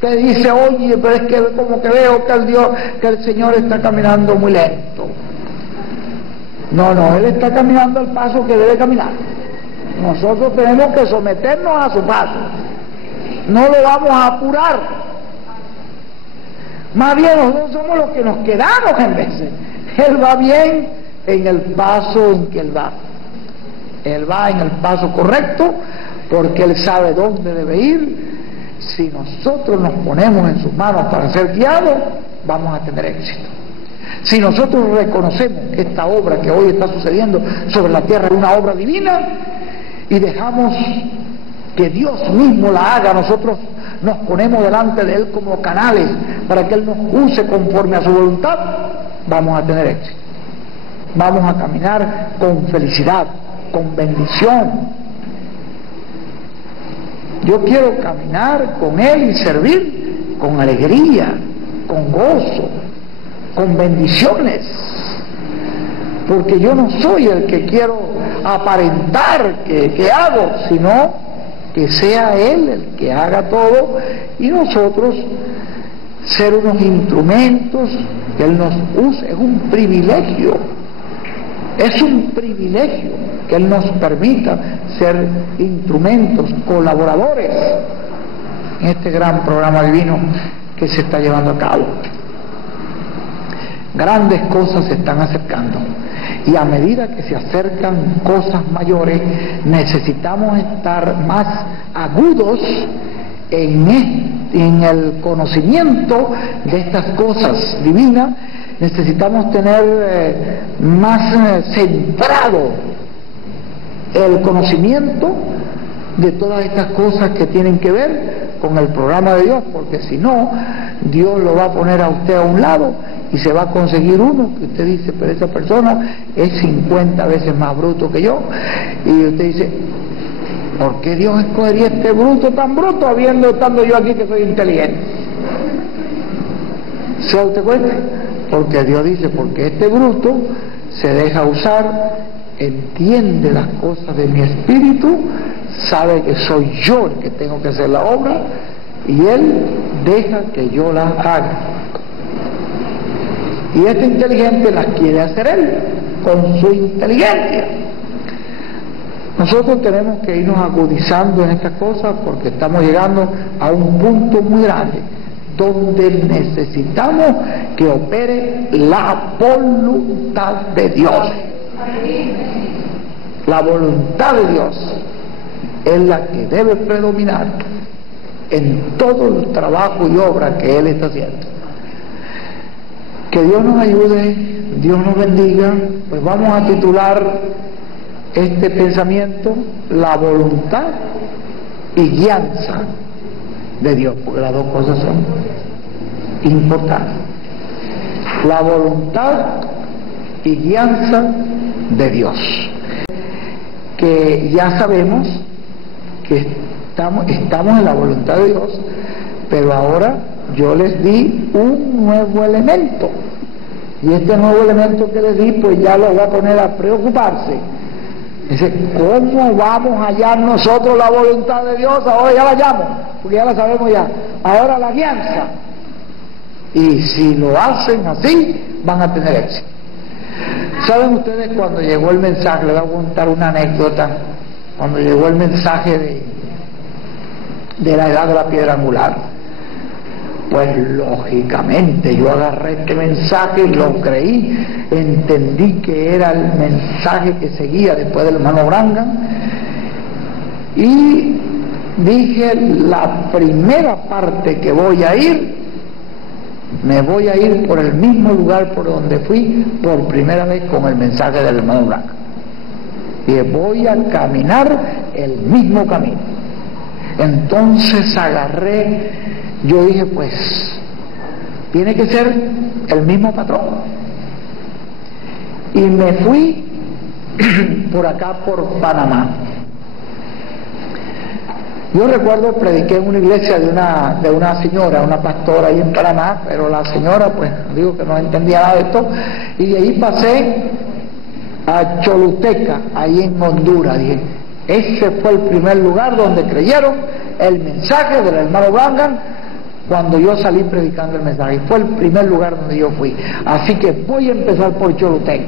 Te dice, oye, pero es que como que veo que el Señor está caminando muy lento. No, Él está caminando al paso que debe caminar. Nosotros tenemos que someternos a su paso. No lo vamos a apurar. Más bien nosotros somos los que nos quedamos en veces. Él va bien en el paso en que Él va. Él va en el paso correcto porque Él sabe dónde debe ir. Si nosotros nos ponemos en sus manos para ser guiados, vamos a tener éxito. Si nosotros reconocemos que esta obra que hoy está sucediendo sobre la tierra es una obra divina y dejamos que Dios mismo la haga, nosotros nos ponemos delante de Él como canales para que Él nos use conforme a su voluntad, vamos a tener éxito. Vamos a caminar con felicidad, con bendición. Yo quiero caminar con Él y servir con alegría, con gozo, con bendiciones, porque yo no soy el que quiero aparentar que hago, sino que sea Él el que haga todo y nosotros ser unos instrumentos que Él nos use. Es un privilegio que Él nos permita ser instrumentos, colaboradores en este gran programa divino que se está llevando a cabo. Grandes cosas se están acercando y a medida que se acercan cosas mayores necesitamos estar más agudos en el conocimiento de estas cosas divinas. Necesitamos tener más centrado el conocimiento de todas estas cosas que tienen que ver con el programa de Dios, porque si no, Dios lo va a poner a usted a un lado y se va a conseguir uno que usted dice, pero esa persona es 50 veces más bruto que yo, y usted dice, ¿por qué Dios escogería este bruto tan bruto estando yo aquí que soy inteligente? ¿Se da usted cuenta? Porque Dios dice, porque este bruto se deja usar, entiende las cosas de mi espíritu, sabe que soy yo el que tengo que hacer la obra y Él deja que yo la haga. Y este inteligente las quiere hacer Él con su inteligencia. Nosotros tenemos que irnos agudizando en estas cosas porque estamos llegando a un punto muy grande donde necesitamos que opere la voluntad de Dios. La voluntad de Dios es la que debe predominar en todo el trabajo y obra que Él está haciendo. Que Dios nos ayude, Dios nos bendiga. Pues vamos a titular este pensamiento la voluntad y guianza de Dios, porque las dos cosas son importantes. La voluntad y guianza de Dios, que ya sabemos que estamos en la voluntad de Dios, pero ahora yo les di un nuevo elemento, y este nuevo elemento que les di pues ya los va a poner a preocuparse. Dice, ¿cómo vamos a hallar nosotros la voluntad de Dios? Ahora ya la hallamos, porque ya la sabemos ya. Ahora la guianza. Y si lo hacen así, van a tener éxito. ¿Saben ustedes cuando llegó el mensaje? Les voy a contar una anécdota. Cuando llegó el mensaje de la edad de la piedra angular, pues lógicamente yo agarré este mensaje, lo creí, entendí que era el mensaje que seguía después del hermano Branham, y dije: la primera parte que voy a ir, me voy a ir por el mismo lugar por donde fui por primera vez con el mensaje del hermano Branham, y voy a caminar el mismo camino. Entonces agarré, yo dije: pues tiene que ser el mismo patrón, y me fui por acá, por Panamá. Yo recuerdo, prediqué en una iglesia de una señora, una pastora ahí en Panamá, pero la señora, pues, digo que no entendía nada de esto, y de ahí pasé a Choluteca, ahí en Honduras. Dije: ese fue el primer lugar donde creyeron el mensaje del hermano Branham cuando yo salí predicando el mensaje. Fue el primer lugar donde yo fui. Así que voy a empezar por Choluteca.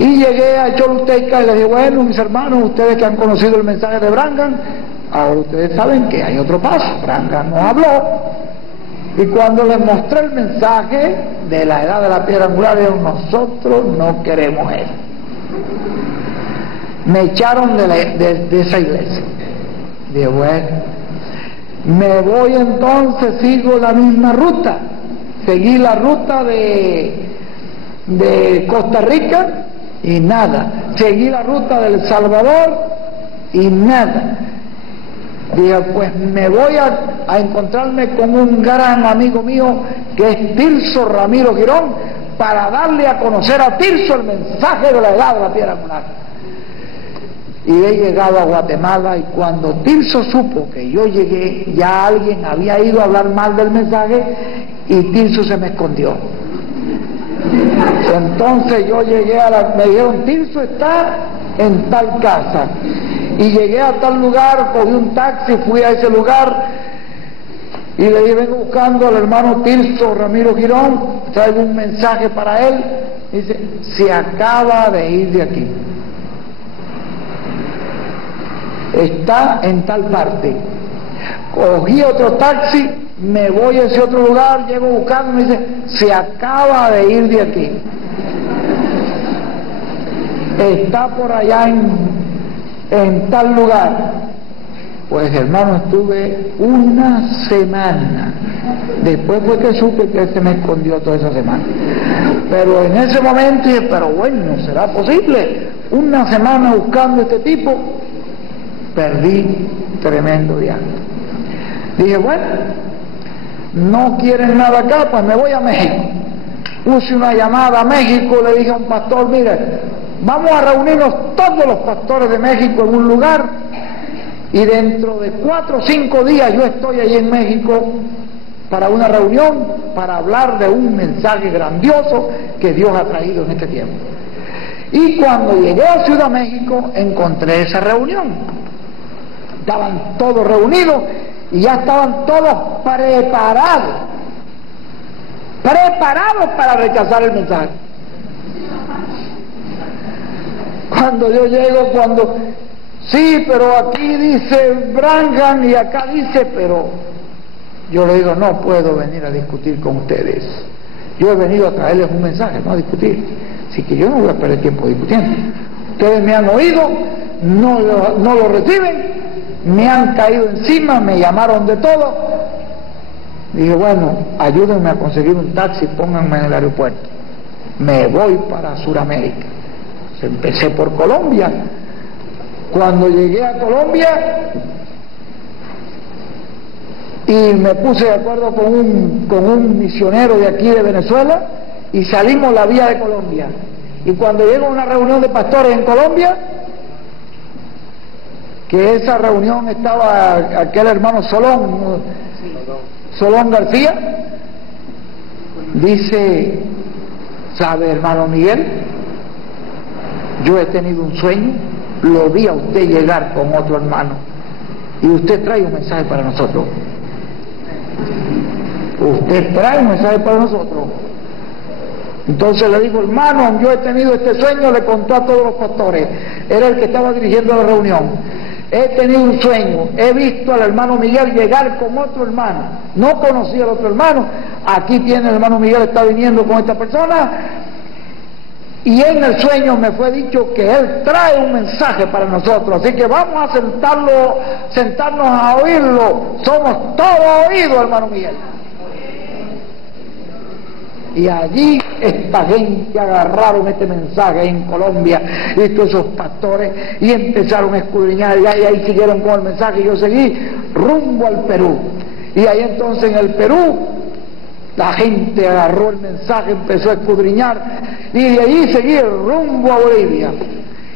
Y llegué a Choluteca y le dije: bueno, mis hermanos, ustedes que han conocido el mensaje de Branham, ahora ustedes saben que hay otro paso. Branham nos habló, y cuando les mostré el mensaje de la edad de la piedra angular, dijeron: nosotros no queremos eso. Me echaron de esa iglesia. Dije: bueno, me voy entonces, sigo la misma ruta. Seguí la ruta de Costa Rica y nada. Seguí la ruta de El Salvador y nada. Dije: pues me voy a encontrarme con un gran amigo mío que es Tirso Ramiro Girón, para darle a conocer a Tirso el mensaje de la edad de la piedra angular. Y he llegado a Guatemala, y cuando Tirso supo que yo llegué, ya alguien había ido a hablar mal del mensaje y Tirso se me escondió. Entonces yo llegué me dijeron: Tirso está en tal casa. Y llegué a tal lugar, cogí un taxi, fui a ese lugar y le dije: vengo buscando al hermano Tirso Ramiro Girón, traigo un mensaje para él. Dice: se acaba de ir de aquí, está en tal parte. Cogí otro taxi, me voy a ese otro lugar, llego buscando, me dice: se acaba de ir de aquí, está por allá en tal lugar. Pues hermano, estuve una semana. Después fue que supe que él se me escondió toda esa semana. Pero en ese momento dije: pero bueno, ¿será posible? Una semana buscando a este tipo. Perdí tremendo viaje. Dije: bueno, no quieren nada acá, pues me voy a México. Puse una llamada a México, le dije a un pastor: mire, vamos a reunirnos todos los pastores de México en un lugar, y dentro de 4 o 5 días yo estoy allí en México para una reunión, para hablar de un mensaje grandioso que Dios ha traído en este tiempo. Y cuando llegué a Ciudad México, encontré esa reunión. Estaban todos reunidos y ya estaban todos preparados para rechazar el mensaje. Cuando yo llego, sí, pero aquí dice Branham y acá dice, pero yo le digo: no puedo venir a discutir con ustedes. Yo he venido a traerles un mensaje, no a discutir. Así que yo no voy a perder tiempo discutiendo. Ustedes me han oído, no lo reciben, me han caído encima, me llamaron de todo. Dije: bueno, ayúdenme a conseguir un taxi, pónganme en el aeropuerto. Me voy para Sudamérica. Empecé por Colombia. Cuando llegué a Colombia y me puse de acuerdo con un misionero de aquí de Venezuela, y salimos la vía de Colombia. Y cuando llego a una reunión de pastores en Colombia, que esa reunión estaba aquel hermano Solón García, dice: ¿sabe, hermano Miguel? Yo he tenido un sueño, lo vi a usted llegar con otro hermano, y usted trae un mensaje para nosotros. Usted trae un mensaje para nosotros. Entonces le dijo, hermano, yo he tenido este sueño, le contó a todos los pastores, era el que estaba dirigiendo la reunión. He tenido un sueño, he visto al hermano Miguel llegar con otro hermano, no conocía al otro hermano, aquí tiene el hermano Miguel, está viniendo con esta persona, y en el sueño me fue dicho que él trae un mensaje para nosotros, así que vamos a sentarnos a oírlo, somos todos oídos, hermano Miguel. Y allí esta gente agarraron este mensaje en Colombia, y todos esos pastores, y empezaron a escudriñar, y ahí siguieron con el mensaje, y yo seguí rumbo al Perú. Y ahí entonces en el Perú, la gente agarró el mensaje, empezó a escudriñar, y de ahí seguí rumbo a Bolivia.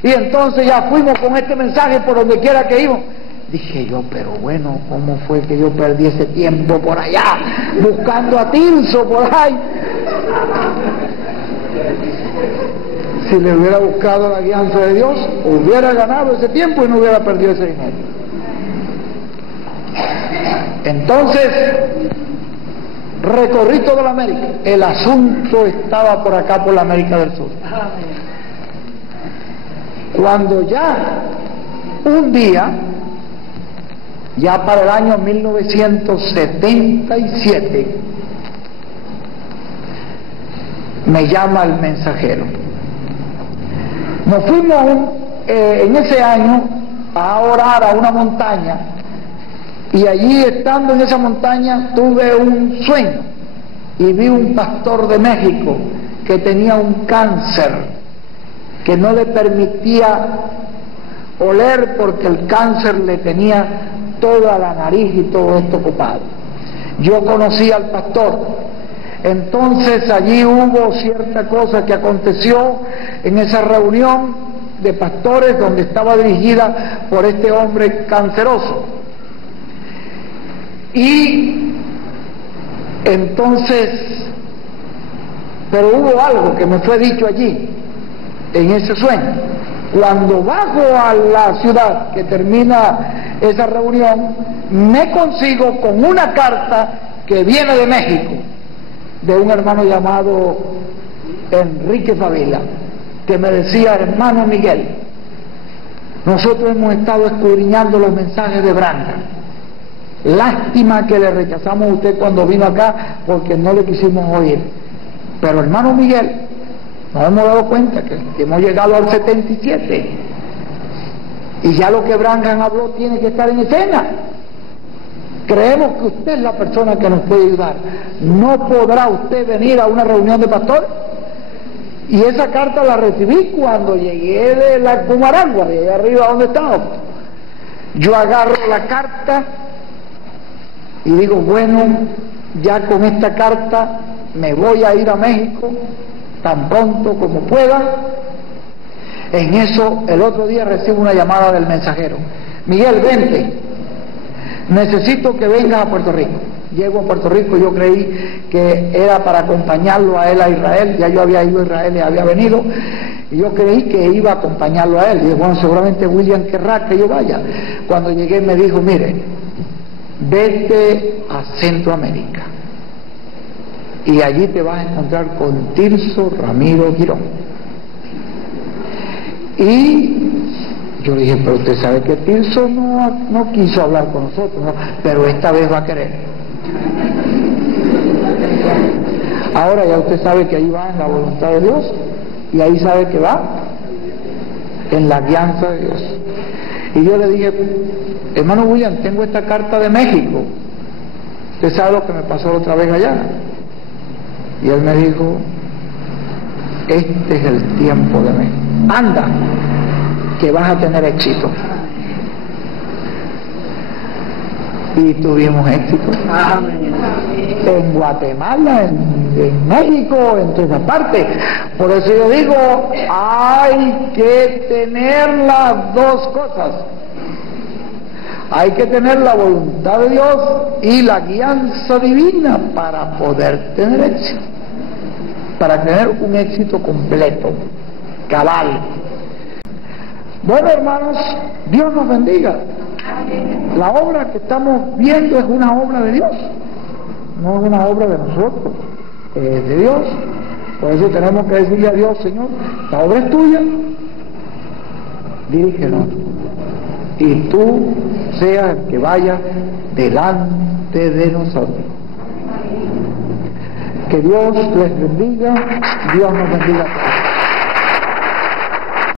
Y entonces ya fuimos con este mensaje por donde quiera que íbamos. Dije yo, pero bueno, ¿cómo fue que yo perdí ese tiempo por allá, buscando a Tirso por ahí? Si le hubiera buscado la guianza de Dios, hubiera ganado ese tiempo y no hubiera perdido ese dinero. Entonces, recorrí toda la América. El asunto estaba por acá, por la América del Sur. Cuando ya, un día, ya para el año 1977, me llama el mensajero. Nos fuimos en ese año a orar a una montaña, y allí, estando en esa montaña, tuve un sueño y vi un pastor de México que tenía un cáncer que no le permitía oler porque el cáncer le tenía toda la nariz y todo esto ocupado. Yo conocí al pastor. Entonces allí hubo cierta cosa que aconteció en esa reunión de pastores donde estaba dirigida por este hombre canceroso. Y entonces, pero hubo algo que me fue dicho allí, en ese sueño. Cuando bajo a la ciudad que termina esa reunión, me consigo con una carta que viene de México, de un hermano llamado Enrique Favila, que me decía, hermano Miguel, nosotros hemos estado escudriñando los mensajes de Branham. Lástima que le rechazamos a usted cuando vino acá porque no le quisimos oír. Pero hermano Miguel, nos hemos dado cuenta que hemos llegado al 77 y ya lo que Branham habló tiene que estar en escena. Creemos que usted es la persona que nos puede ayudar. ¿No podrá usted venir a una reunión de pastores? Y esa carta la recibí cuando llegué de la Cumaragua, de allá arriba donde estábamos. Yo agarro la carta y digo, bueno, ya con esta carta me voy a ir a México tan pronto como pueda. En eso, el otro día recibo una llamada del mensajero. Miguel, vente, necesito que vengas a Puerto Rico. Llego a Puerto Rico, yo creí que era para acompañarlo a él a Israel, ya yo había ido a Israel y había venido, y yo creí que iba a acompañarlo a él. Y dije, bueno, seguramente William querrá que yo vaya. Cuando llegué me dijo, mire, vete a Centroamérica y allí te vas a encontrar con Tirso Ramiro Girón. Y yo le dije, pero usted sabe que Tirso no quiso hablar con nosotros, ¿no? Pero esta vez va a querer. Ahora ya usted sabe que ahí va en la voluntad de Dios, y ahí sabe que va en la guianza de Dios. Y yo le dije, hermano William, tengo esta carta de México, usted sabe lo que me pasó la otra vez allá. Y él me dijo, este es el tiempo de México, anda, que vas a tener éxito. Y tuvimos éxito en Guatemala, en México, en todas esas partes. Por eso yo digo, hay que tener las dos cosas. Hay que tener la voluntad de Dios y la guianza divina para poder tener éxito, para tener un éxito completo, cabal. Bueno, hermanos, Dios nos bendiga. La obra que estamos viendo es una obra de Dios, no es una obra de nosotros, es de Dios. Por eso tenemos que decirle a Dios: Señor, la obra es tuya, dirígenos, y tú seas el que vaya delante de nosotros. Que Dios les bendiga, Dios nos bendiga a todos.